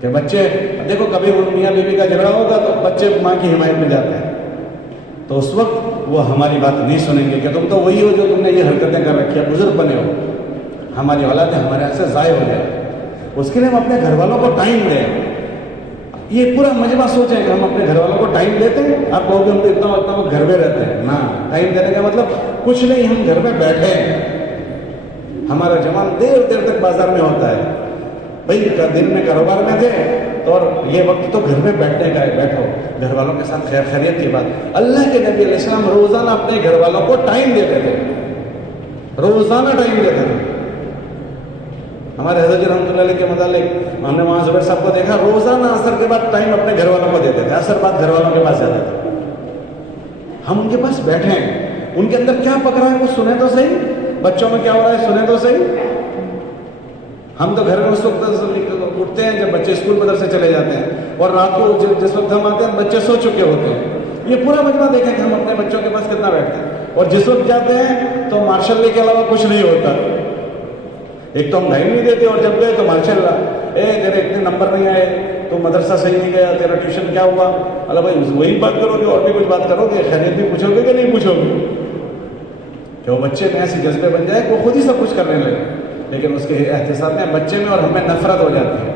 کہ بچے دیکھو کبھی میاں بیوی کا جھگڑا ہوگا تو بچے ماں کی حمایت میں جاتے ہیں، تو اس وقت وہ ہماری بات نہیں سنیں گے کہ تم تو وہی ہو جو تم نے یہ حرکتیں کر رکھی ہے، بزرگ بنے ہو، ہماری اولادیں ہمارے یہاں سے ضائع ہو جائے. اس کے لیے ہم اپنے گھر والوں کو ٹائم دیں. یہ پورا مجمع سوچیں کہ ہم اپنے گھر والوں کو ٹائم دیتے ہیں. آپ کہو گے ہم تو اتنا وقت گھر میں رہتے ہیں. نہ، ٹائم دینے کا مطلب کچھ نہیں، ہم گھر میں بیٹھے ہیں. ہمارا جوان دیر تک بازار میں ہوتا ہے. بھائی دن میں کاروبار میں تھے تو اور یہ وقت تو گھر میں بیٹھنے کا ہے، بیٹھو گھر والوں کے ساتھ خیر خیریت کی بات. اللہ کے نبی علیہ السلام روزانہ اپنے گھر والوں کو ٹائم دیتے تھے، روزانہ ٹائم دیتے تھے. ہمارے حضرت رحمۃ اللہ علیہ کے متعلق ہم نے وہاں زبیر صاحب کو دیکھا، روزانہ عصر کے بعد ٹائم اپنے گھر والوں کو دیتے تھے، عصر بعد گھر والوں کے پاس جاتے تھے. ہم ان کے پاس بیٹھے ہیں، ان کے اندر کیا پک رہا ہے وہ سنیں تو صحیح، بچوں میں کیا ہو رہا ہے سنیں تو صحیح. ہم تو گھر میں اس وقت اٹھتے ہیں جب بچے اسکول مدرسے چلے جاتے ہیں، اور رات کو جس وقت ہم آتے ہیں بچے سو چکے ہوتے ہیں. یہ پورا مجمع دیکھیں کہ ہم اپنے بچوں کے پاس کتنا بیٹھتے ہیں. اور جس وقت جاتے ہیں تو ماشاء اللہ کے علاوہ کچھ نہیں ہوتا. ایک تو ہم ٹائم نہیں دیتے، اور جب گئے تو ماشاء اللہ تیرے اتنے نمبر نہیں آئے، تو مدرسہ صحیح نہیں گیا، تیرا ٹیوشن کیا ہوا. اللہ بھائی وہی بات کرو گے اور بھی کچھ بات کرو گے، خیریت بھی پوچھو گے کہ نہیں پوچھو گے. کہ وہ بچے میں ایسے جذبے بن جائے کہ وہ خود ہی سب کچھ کرنے لگے. لیکن اس کے احتساب میں بچے میں اور ہمیں نفرت ہو جاتی ہے.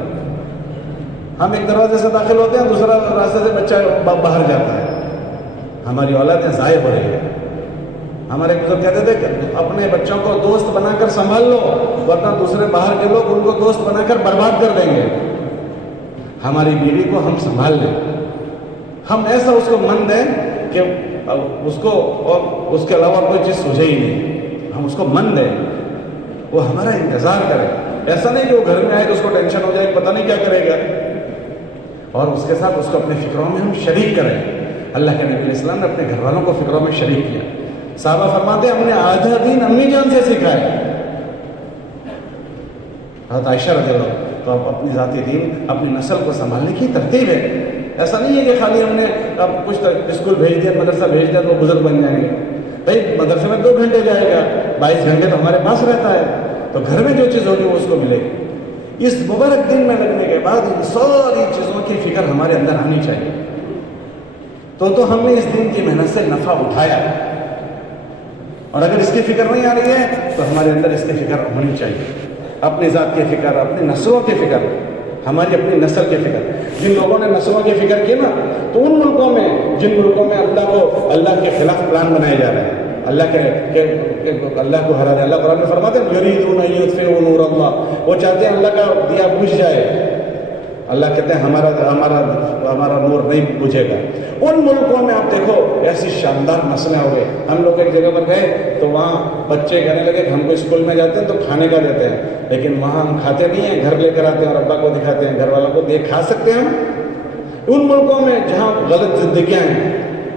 ہم ایک دروازے سے داخل ہوتے ہیں، دوسرا راستے سے بچہ باہر جاتا ہے. ہماری اولادیں ضائع ہو رہی ہے. ہمارے بزرگ کہتے تھے کہ اپنے بچوں کو دوست بنا کر سنبھال لو، ورنہ دوسرے باہر کے لوگ ان کو دوست بنا کر برباد کر دیں گے. ہماری بیوی کو ہم سنبھال لیں، ہم ایسا اس کو من دیں کہ اس کو اور اس کے علاوہ کوئی چیز سوچے ہی نہیں. ہم اس کو من دیں، وہ ہمارا انتظار کرے. ایسا نہیں کہ وہ گھر میں آئے تو اس کو ٹینشن ہو جائے، پتہ نہیں کیا کرے گا. اور اس کے ساتھ اس کو اپنے فکروں میں ہم شریک کریں. اللہ کے نبی علیہ السلام نے اپنے گھر والوں کو فکروں میں شریک کیا. صحابہ فرماتے ہیں ہم نے آدھا دین امی جان سے سکھا ہے. حضرت عائشہ رضی اللہ. تو اب اپنی ذاتی دین، اپنی نسل کو سنبھالنے کی ترتیب ہے. ایسا نہیں ہے کہ خالی ہم نے اب کچھ اسکول بھیج دیا، مدرسہ بھیج دیا تو بزرگ بن جائیں گے. بھائی مدرسے میں 2 گھنٹے جائے گا، 22 گھنٹے تو ہمارے پاس رہتا ہے، تو گھر میں جو چیز ہوگی وہ اس کو ملے گی. اس مبارک دن میں لگنے کے بعد ان ساری چیزوں کی فکر ہمارے اندر آنی چاہیے. تو ہم نے اس دن کی محنت سے نفع اٹھایا. اور اگر اس کی فکر نہیں آ رہی ہے تو ہمارے اندر اس کی فکر ہونی چاہیے. اپنی ذات کی فکر، اپنی نسلوں کی فکر، ہماری اپنی نسل کی فکر. جن لوگوں نے نسلوں کی فکر کی نا، تو ان ملکوں میں، جن ملکوں میں اللہ کے خلاف پلان بنائے جا رہے ہیں، اللہ کو ہرا دے. اللہ قرآن میں فرماتے ہیں یریدون ان یطفئوا نور اللہ، وہ چاہتے ہیں اللہ کا دیا بجھ جائے. اللہ کہتے ہیں ہمارا نور نہیں بجھے گا. ان ملکوں میں آپ دیکھو ایسی شاندار نسلیں ہو گئی. ہم لوگ ایک جگہ پر گئے تو وہاں بچے کہنے لگے کہ ہم کو اسکول میں جاتے ہیں تو کھانے کا دیتے ہیں، لیکن وہاں ہم کھاتے نہیں ہیں، گھر لے کر آتے ہیں اور ابا کو دکھاتے ہیں، گھر والوں کو کھا سکتے ہیں ہم. ان ملکوں میں جہاں غلط زندگیاں ہیں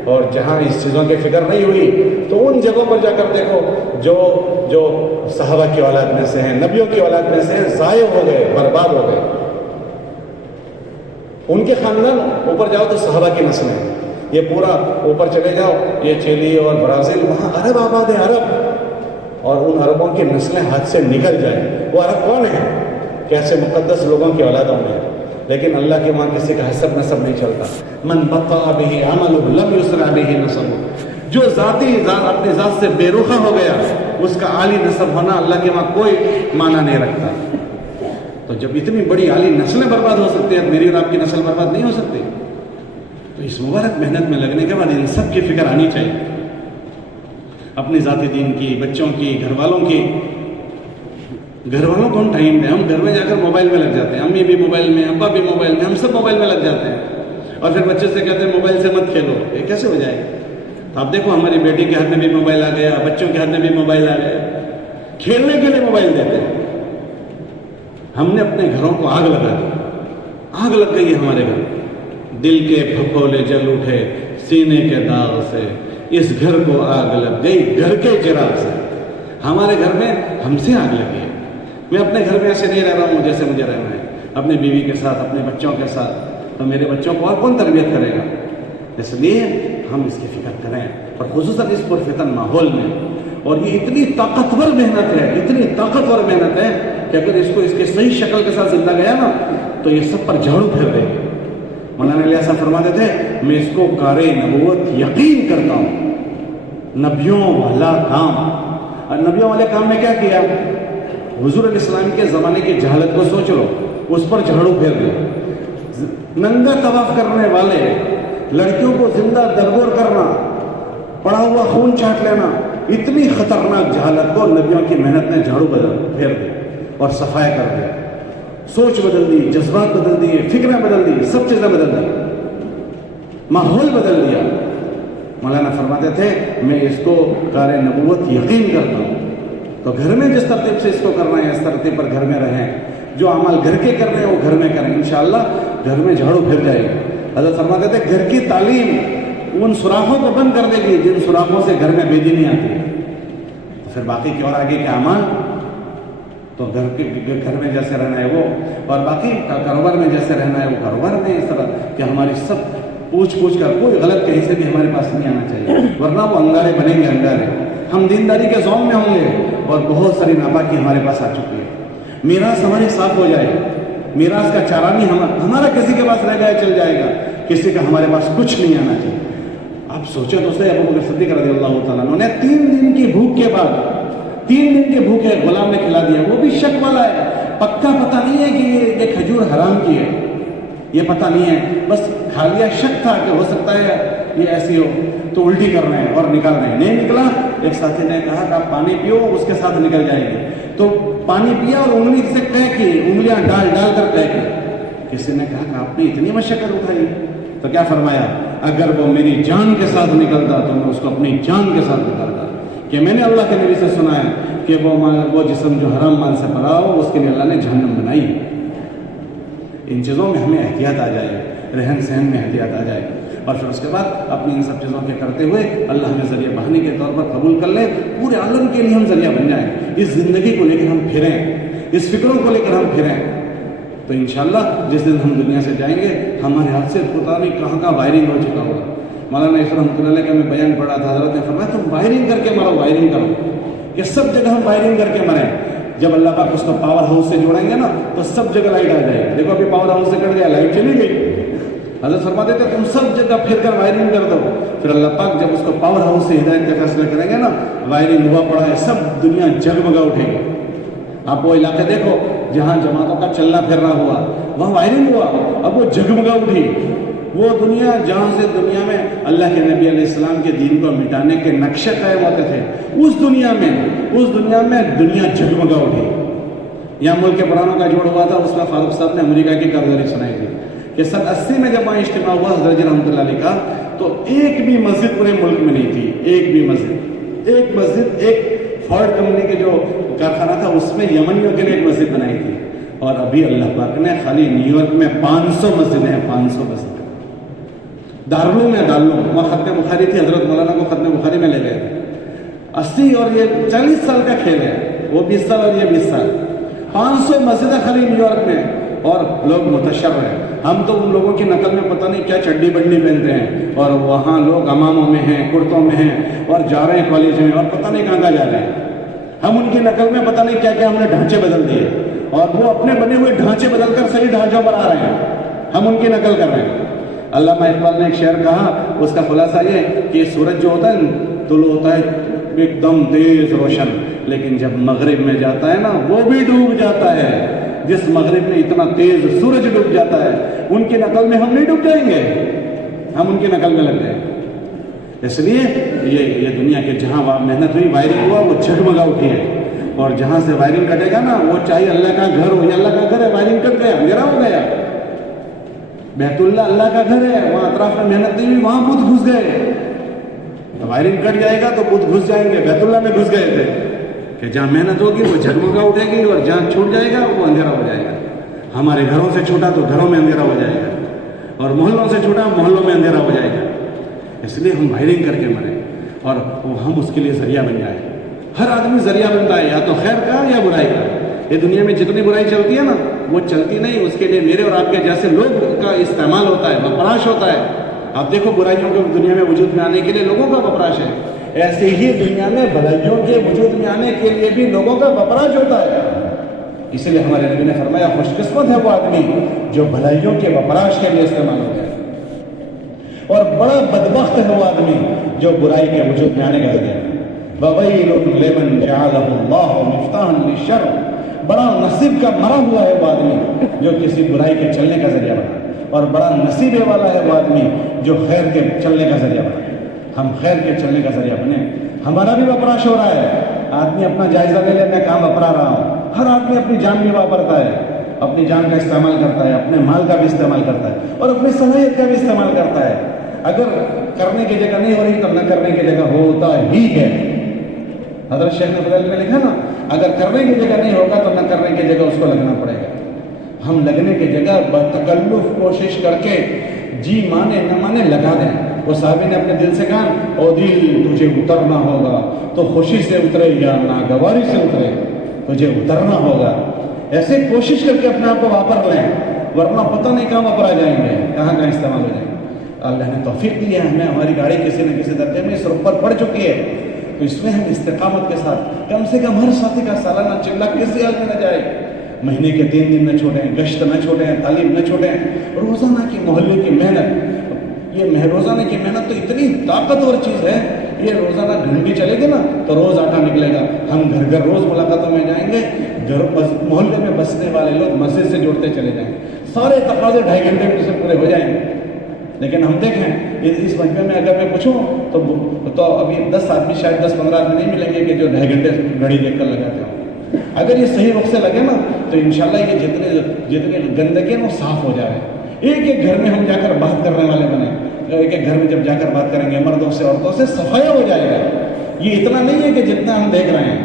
اور جہاں اس چیزوں کی فکر نہیں ہوئی، تو ان جگہوں پر جا کر دیکھو جو صحابہ کی اولاد میں سے ہیں، نبیوں کی اولاد میں سے ہیں، ضائع ہو گئے، برباد ہو گئے. ان کے خاندان اوپر جاؤ تو صحابہ کی نسلیں ہیں. یہ پورا اوپر چلے جاؤ، یہ چیلی اور برازیل، وہاں عرب آباد ہیں، عرب. اور ان عربوں کی نسلیں ہاتھ سے نکل جائیں. وہ عرب کون ہیں؟ کیسے مقدس لوگوں کی اولادوں میں. لیکن اللہ کے وہاں کسی کا حسب نسب نہیں چلتا. من بطأ به عمله لم يسرع به نسبه. جو اپنی ذات سے بے رخا ہو گیا، اس کا عالی نسب ہونا اللہ کے وہاں کوئی معنی نہیں رکھتا. تو جب اتنی بڑی عالی نسلیں برباد ہو سکتی ہیں، میری اور آپ کی نسل برباد نہیں ہو سکتی. تو اس مبارک محنت میں لگنے کے بعد ان سب کی فکر آنی چاہیے. اپنی ذاتی دین کی، بچوں کی، گھر والوں کی. گھر والوں کو ہم ٹائم دیں. ہم گھر میں جا کر موبائل میں لگ جاتے ہیں. امی بھی موبائل میں، ابا بھی موبائل میں، ہم سب موبائل میں لگ جاتے ہیں. اور پھر بچے سے کہتے ہیں موبائل سے مت کھیلو. یہ کیسے ہو جائے گا؟ تو آپ دیکھو ہماری بیٹی کے ہاتھ میں بھی موبائل آ گیا، بچوں کے ہاتھ میں بھی موبائل آ گیا. کھیلنے کے لیے موبائل دیتے ہیں. ہم نے اپنے گھروں کو آگ لگا دی. آگ لگ گئی ہے ہمارے گھر. دل کے پھپھولے جل اٹھے سینے کے داغ سے، اس گھر کو آگ لگ گئی گھر کے چراغ سے. ہمارے گھر میں ہم سے آگ لگی ہے. میں اپنے گھر میں ایسے نہیں رہ رہا ہوں جیسے مجھے رہنا ہے، اپنی بیوی کے ساتھ، اپنے بچوں کے ساتھ. تو میرے بچوں کو اور کون تربیت کرے گا؟ اس لیے ہم اس کی فکر کریں، اور خصوصاً اس پرفتن ماحول میں. اور یہ اتنی طاقتور محنت ہے، اتنی طاقتور محنت ہے کہ کہ اگر اس کو اس کے صحیح شکل کے ساتھ زندہ گیا نا تو یہ سب پر جھاڑو پھیر دے گی. مولانا علیہ صاحب فرماتے تھے میں اس کو کار نبوت یقین کرتا ہوں. نبیوں والا کام. اور نبیوں والے کام میں کیا کیا؟ حضور علیہ السلام کے زمانے کی جہالت کو سوچ لو, اس پر جھاڑو پھیر دے. ننگا طواف کرنے والے, لڑکیوں کو زندہ درگور کرنا, پڑا ہوا خون چاٹ لینا, اتنی خطرناک جہالت کو نبیوں کی محنت نے جھاڑو پھیر دی اور صفائی کر دی. سوچ بدل دی, جذبات بدل دیے, فکریں بدل دی, سب چیزیں بدل دی, ماحول بدل دیا. مولانا فرماتے تھے میں اس کو کار نبوت یقین کرتا ہوں. تو گھر میں جس ترتیب سے اس کو کرنا ہے اس ترتیب پر گھر میں رہیں. جو عمل گھر کے کر رہے ہیں وہ گھر میں کریں, انشاءاللہ گھر میں جھاڑو پھر جائے گا. حضرت فرماتے تھے گھر کی تعلیم ان سوراخوں کو بند کر دے گی جن سوراخوں سے گھر میں بے دینی آتی ہے. تو پھر باقی کے اور آگے کے اعمال تو گھر میں جیسے رہنا ہے وہ, اور باقی کاروبار میں جیسے رہنا ہے وہ کاروبار میں, اس طرح کہ ہماری سب پوچھ کر کوئی غلط کہیں سے بھی ہمارے پاس نہیں آنا چاہیے, ورنہ وہ انگارے بنیں گے. انگارے ہم دینداری کے زوم میں ہوں گے اور بہت ساری ناپاکی ہمارے پاس آ چکی ہے. میراث ہماری صاف ہو جائے, میراث کا چارہ نہیں ہمارا کسی کے پاس رہ گیا چل جائے گا, کسی کا ہمارے پاس کچھ نہیں آنا چاہیے. آپ سوچیں دوستو, ابو بکر صدیق رضی اللہ تعالیٰ عنہ نے 3 دن کی بھوک کے بعد 3 دن کے بھوکے غلام نے کھلا دیا. وہ بھی شک والا ہے, پکا پتہ نہیں ہے کہ یہ کھجور حرام کی ہے, یہ پتہ نہیں ہے, بس کھا لیا. شک تھا کہ ہو سکتا ہے یہ ایسی ہو, تو الٹی کر رہے ہیں اور نکال رہے ہیں. نہیں نکلا. ایک ساتھی نے کہا کہ آپ پانی پیو, اس کے ساتھ نکل جائیں گے. تو پانی پیا اور انگلی سے کہہ کے انگلیاں ڈال کر کہہ کے کسی نے کہا کہ آپ نے اتنی مشقت اٹھائی. تو کیا فرمایا, اگر وہ میری جان کے ساتھ نکلتا تو میں اس کو اپنی جان کے ساتھ نکالتا. کہ میں نے اللہ کے نبی سے سنا ہے کہ وہ جسم جو حرام مال سے بھرا ہو اس کے لیے اللہ نے جہنم بنائی. ان چیزوں میں ہمیں احتیاط آ جائے, رہن سہن میں احتیاط آ جائے, اور پھر اس کے بعد اپنی ان سب چیزوں کے کرتے ہوئے اللہ ہمیں ذریعہ بہانے کے طور پر قبول کر لے. پورے عالم کے لیے ہم ذریعہ بن جائیں. اس زندگی کو لے کر ہم پھریں, اس فکروں کو لے کر ہم پھریں, تو انشاءاللہ جس دن ہم دنیا سے جائیں گے ہمارے ہاتھ سے پتہ نہیں کہاں وائرنگ ہو چکا ہوگا. مولانا عیسیٰ رحمۃ اللہ علیہ کا میں بیان پڑھا تھا, حضرت نے فرمایا تم وائرنگ کر کے مرو, وائرنگ کرو, کہ سب جگہ ہم وائرنگ کر کے مریں. جب اللہ پاک اس کو پاور ہاؤس سے جوڑیں گے نا تو سب جگہ لائٹ آ جائے گی. دیکھو ابھی پاور ہاؤس سے کٹ گیا, لائٹ چلی گئی. حضرت فرماتے تھے تم سب جگہ پھر کر وائرنگ کر دو. پھر اللہ پاک جب اس کو پاور ہاؤس سے ہدایت کے فیصلے کریں گے نا, وائرنگ ہوا پڑا ہے, سب دنیا جگمگا اٹھے گی. آپ وہ علاقے دیکھو جہاں جماعتوں کا چلنا پھرنا ہوا, وہاں وائرنگ ہوا, اب وہ جگمگا اٹھی. وہ دنیا جہاں سے دنیا میں اللہ کے نبی علیہ السلام کے دین کو مٹانے کے نقشے قائم ہوتے تھے, اس دنیا میں دنیا جگمگا اٹھی. یہاں ملک کے پرانوں کا جوڑ ہوا تھا, اس میں فاروق صاحب نے امریکہ کی کارگزاری سنائی تھی کہ 80 میں جب وہاں اجتماع ہوا حضرت رحمۃ اللہ علیہ کا, تو ایک بھی مسجد پورے ملک میں نہیں تھی. ایک بھی مسجد ایک فورڈ کمپنی کے جو کارخانہ تھا اس میں یمنیوں کے لیے ایک مسجد بنائی تھی. اور ابھی اللہ پاک نے خالی نیو یارک میں 500 مسجدیں ہیں, 500 مسجدیں. دارالعلوم ہے, دارالعلوم, وہاں ختم بخاری تھی, حضرت مولانا کو ختم بخاری میں لے گئے تھے. 80 اور یہ 40 سال کا کھیل ہے, وہ 20 سال اور یہ 20 سال. 500 مسجدیں خالی نیو یارک میں, اور لوگ متشر ہیں. ہم تو ان لوگوں کی نقل میں پتہ نہیں کیا چڈی بنڈی پہنتے ہیں, اور وہاں لوگ اماموں میں ہیں, کرتوں میں ہیں, اور جا رہے ہیں کالج میں, اور پتہ نہیں کہاں جا رہے ہیں. ہم ان کی نقل میں پتہ نہیں کیا کیا ہم نے ڈھانچے بدل دیے, اور وہ اپنے بنے ہوئے ڈھانچے بدل کر صحیح ڈھانچوں پر آ رہے ہیں. ہم ان کی نقل کر رہے ہیں. علامہ اقبال نے ایک شعر کہا, اس کا خلاصہ یہ کہ سورج جو ہوتا ہے طلوع ہوتا ہے ایک دم تیز روشن, لیکن جب مغرب میں جاتا ہے نا وہ بھی ڈوب جاتا ہے. جس مغرب میں اتنا تیز سورج ڈوب جاتا ہے, ان کی نقل میں ہم نہیں ڈوب جائیں گے, ہم ان کی نقل میں لگ جائیں گے. اس لیے یہ دنیا کے جہاں محنت ہوئی, وائرنگ ہوا, وہ جگمگا اٹھی ہے. اور جہاں سے وائرنگ کٹے گا نا, وہ چاہیے اللہ کا گھر ہو, یہ اللہ کا گھر ہے, وائرنگ کٹ گیا, اندھیرا ہو گیا. بیت اللہ کا گھر ہے, وہاں اطراف میں محنت نہیں ہوئی, وہاں بت گھس گئے. وائرنگ کٹ جائے گا تو بت گھس جائیں گے. بیت اللہ میں گھس گئے تھے کہ جہاں محنت ہوگی وہ جگمگا اٹھے گی, اور جہاں چھوٹ جائے گا وہ اندھیرا ہو جائے گا. ہمارے گھروں سے چھوٹا تو گھروں میں اندھیرا ہو جائے گا, اور محلوں سے چھوٹا محلوں میں اندھیرا ہو جائے گا. اس لیے ہم وائرنگ کر کے مریں, اور ہم اس کے لیے ذریعہ بن جائیں. ہر آدمی ذریعہ بنتا ہے, یا تو خیر کا یا برائی کا. یہ دنیا میں جتنی برائی چلتی ہے نا, وہ چلتی نہیں, اس کے لیے میرے اور آپ کے جیسے لوگ کا استعمال ہوتا ہے, وپراش ہوتا ہے. آپ دیکھو برائیوں کے دنیا میں وجود میں آنے کے لیے لوگوں کا وپراش ہے, ایسے ہی دنیا میں بھلائیوں کے وجود میں آنے کے لیے بھی لوگوں کا وپراش ہوتا ہے. اسی لیے ہمارے نبی نے فرمایا خوش قسمت ہے وہ آدمی جو بھلائیوں کے وپراش کے لیے استعمال ہو جائے، اور بڑا بدبخت ہے وہ آدمی جو برائی کے وجود میں آنے کا ذریعہ ہے۔ وَوَيْلٌ لِمَنْ جَعَلَهُ اللَّهُ مِفْتَاحًا لِلشَّرِّ، بڑا نصیب کا مرا ہوا ہے وہ آدمی جو کسی برائی کے چلنے کا ذریعہ بنا، اور بڑا نصیبے والا ہے وہ آدمی جو خیر کے چلنے کا ذریعہ بنا۔ ہم خیر کے چلنے کا ذریعہ بنے۔ ہمارا بھی وپراش ہو رہا ہے، آدمی اپنا جائزہ لے لے، میں کہاں وپرا رہا ہوں۔ ہر آدمی اپنی جان بھی واپرتا ہے، اپنی جان کا استعمال کرتا ہے، اپنے مال کا بھی استعمال کرتا ہے، اور اپنی صلاحیت کا بھی استعمال کرتا ہے۔ اگر کرنے کی جگہ نہیں ہو رہی تو نہ کرنے کی جگہ ہوتا ہی ہے۔ حضرت شیخ نے بدل میں لکھا نا، اگر کرنے کی جگہ نہیں ہوگا تو نہ کرنے کی جگہ اس کو لگنا پڑے گا۔ ہم لگنے کی جگہ بتکلف کوشش کر کے جی مانے نہ مانے لگا دیں۔ وہ صحابی نے اپنے دل سے کہا، او دل تجھے اترنا ہوگا تو خوشی سے اترے یا ناگواری سے اترے، تجھے اترنا ہوگا۔ ایسے کوشش کر کے اپنے آپ کو واپر لیں، ورنہ پتہ نہیں کہاں واپر آ جائیں گے، کہاں استعمال ہو جائیں گے۔ اللہ نے توفیق دی ہے ہمیں، ہماری گاڑی کسی نہ کسی درجے میں اس رخ پر پڑ چکی ہے، تو اس میں ہم استقامت کے ساتھ کم سے کم ہر ساتھی کا سالانہ چلا کسی حال میں نہ جائے، مہینے کے 3 دن نہ چھوڑیں، گشت نہ چھوڑیں، تعلیم نہ چھوڑیں، روزانہ کی محلے کی محنت۔ یہ روزانہ کی محنت تو اتنی طاقتور چیز ہے، یہ روزانہ گھنٹی چلے گی نا تو روز آٹا نکلے گا۔ ہم گھر گھر روز ملاقاتوں میں جائیں گے، محلے میں بسنے والے لوگ مسجد سے جوڑتے چلے جائیں گے، سارے تقاضے 2.5 گھنٹے میں سے پورے ہو جائیں گے۔ لیکن ہم دیکھیں اس مجمع میں اگر میں پوچھوں تو ابھی 10 آدمی، شاید 10-15 آدمی نہیں ملیں گے کہ جو 2.5 گھنٹے گھڑی دیکھ کر لگاتے ہوں۔ اگر یہ صحیح وقت سے لگے نا تو انشاءاللہ یہ جتنے گندگی ہیں وہ صاف ہو جائے۔ ایک ایک گھر میں ہم جا کر بات کرنے والے بنیں، ایک ایک گھر میں جب جا کر بات کریں گے مردوں سے عورتوں سے، صفائی ہو جائے گا۔ یہ اتنا نہیں ہے کہ جتنا ہم دیکھ رہے ہیں،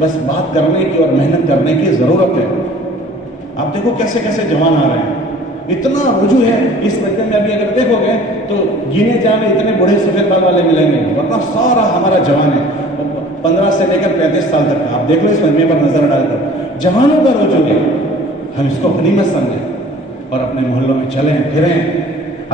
بس بات کرنے کی اور محنت کرنے کی ضرورت ہے۔ آپ دیکھو کیسے کیسے جوان آ رہے ہیں، اتنا رجوع ہے اس مجمع میں۔ ابھی اگر دیکھو گے تو گنے جانے اتنے بڑے سفید بال والے ملیں گے، ورنہ سارا ہمارا جوان ہے، 15 سے لے کر 35 سال تک کا۔ آپ دیکھ لو اس مجمع پر نظر ڈال کر، جوانوں کا رجوع ہے۔ ہم اس کو غنیمت سمجھیں اور اپنے محلوں میں چلیں پھریں۔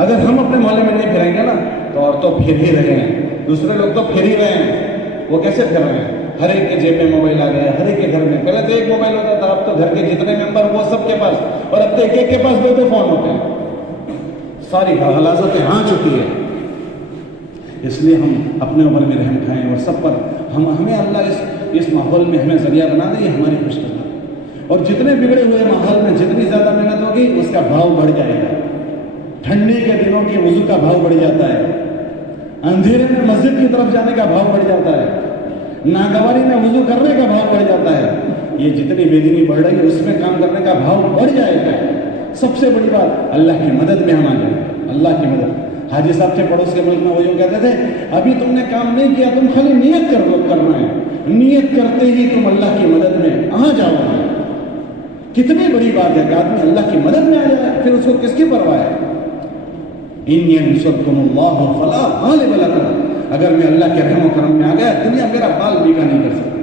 اگر ہم اپنے محلے میں نہیں پھریں گے نا تو اور تو پھر ہی رہے ہیں، دوسرے لوگ تو پھر ہی رہے ہیں۔ وہ کیسے پھر رہے ہیں؟ ہر ایک کے جیب میں موبائل آ گیا، ہر ایک کے گھر میں۔ پہلے تو ایک موبائل ہوتا تھا، اب تو گھر کے جتنے ممبر وہ سب کے پاس، اور اب تو ایک ایک کے پاس 2 فون ہوتے ہیں۔ ساری غلاظتیں آ چکی ہے۔ اس لیے ہم اپنے عمر میں رحم کھائیں اور سب پر ہمیں اللہ اس ماحول میں ہمیں ذریعہ بنا دے، یہ ہماری خوش قسمت۔ اور جتنے بگڑے ہوئے ماحول میں جتنی زیادہ محنت ہوگی اس کا بھاؤ بڑھ جائے گا۔ ٹھنڈی کے دنوں کے وضو کا بھاؤ بڑھ جاتا ہے، اندھیرے میں مسجد کی طرف جانے کا بھاؤ بڑھ جاتا ہے، ناگواری میں وضو کرنے کا بھاؤ بڑھ جاتا ہے۔ یہ جتنی بے دینی بڑھ رہی ہے اس میں کام کرنے کا بھاؤ بڑھ جائے گا۔ سب سے بڑی بات اللہ کی مدد میں ہم آ جائیں، اللہ کی مدد۔ حاجی صاحب کے پڑوس کے ملک میں وہ یوں کہتے تھے، ابھی تم نے کام نہیں کیا، تم خالی نیت کر دو کرنا ہے، نیت کرتے ہی تم اللہ کی مدد میں آ جاؤ گے۔ کتنی بڑی بات ہے کہ آدمی اللہ کی مدد میں آ جائے، پھر اس کو کس کی پرواہ ہے؟ ان ینصرکم اللہ فلا غالب لکم، اگر میں اللہ کے رحم و کرم میں آ گیا دنیا میرا بال بھی کا نہیں کر سکتا۔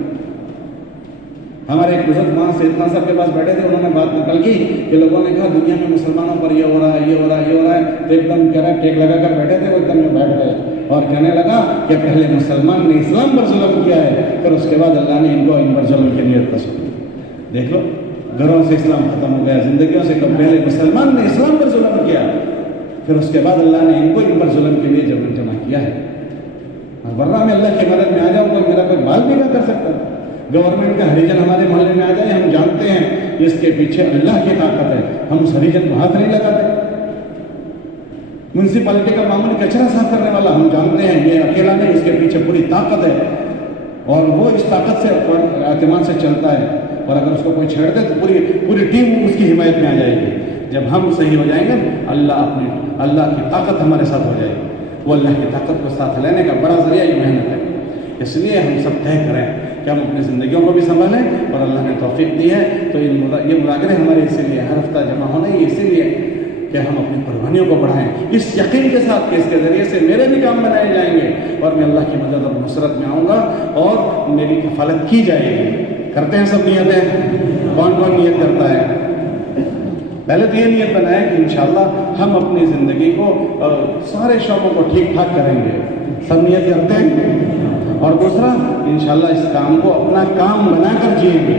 ہمارے ایک بزرگ وہاں سید خان صاحب کے پاس بیٹھے تھے، انہوں نے بات نکل کی کہ لوگوں نے کہا دنیا میں مسلمانوں پر یہ ہو رہا ہے، یہ ہو رہا ہے، یہ ہو رہا ہے، تو ایک دم کہہ رہا ہے ٹیک لگا کر بیٹھے تھے، وہ ایک دم میں بیٹھ گئے اور کہنے لگا کہ پہلے مسلمان نے اسلام پر ظلم کیا ہے، پھر اس کے بعد اللہ نے ان کو ان پر ظلم کی نیت کا سکھا۔ دیکھ لو، گھروں سے اسلام ختم ہو گیا، زندگیوں سے کم۔ پہلے مسلمان نے اسلام پر ظلم کیا، پھر اس کے بعد اللہ نے ان کو ان پر ظلم کے لیے جمع کیا ہے۔ ورنہ میں اللہ کی مدد میں آ جاؤں تو میرا کوئی بال بھی نہ کر سکتا۔ گورنمنٹ کا ہریجن ہمارے محلے میں آ جائے، ہم جانتے ہیں اس کے پیچھے اللہ کی طاقت ہے، ہم اس ہریجن کو ہاتھ نہیں لگاتے۔ میونسپلٹی کا معمولی کچرا صاف کرنے والا ہم جانتے ہیں یہ اکیلا نہیں، اس کے پیچھے پوری طاقت ہے، اور وہ اس طاقت سے اعتماد سے چلتا ہے، اور اگر اس کو کوئی چھیڑ دے تو پوری ٹیم اس کی حمایت میں آ جائے گی۔ جب ہم صحیح ہو جائیں گے اللہ کی طاقت ہمارے ساتھ ہو جائے گی۔ وہ اللہ کی طاقت کو ساتھ لینے کا بڑا ذریعہ یہ محنت ہے۔ اس لیے ہم سب طے کریں کہ ہم اپنی زندگیوں کو بھی سنبھالیں، اور اللہ نے توفیق دی ہے تو یہ مذاکرے ہمارے اسی لیے ہر ہفتہ جمع ہونے، یہ اسی لیے کہ ہم اپنی قربانیوں کو بڑھائیں، اس یقین کے ساتھ کہ اس کے ذریعے سے میرے بھی کام بنائے جائیں گے، اور میں اللہ کی مدد اور نصرت میں آؤں گا، اور میری کفالت کی جائے گی۔ کرتے ہیں سب نیتیں؟ کون کون نیت کرتا ہے؟ پہلے تو یہ نیت بنائے کہ انشاءاللہ ہم اپنی زندگی کو سارے شعبوں کو ٹھیک ٹھاک کریں گے، سب نیت کرتے ہیں۔ اور دوسرا، انشاءاللہ اس کام کو اپنا کام بنا کر جئیں گے،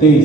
23,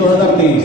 2023।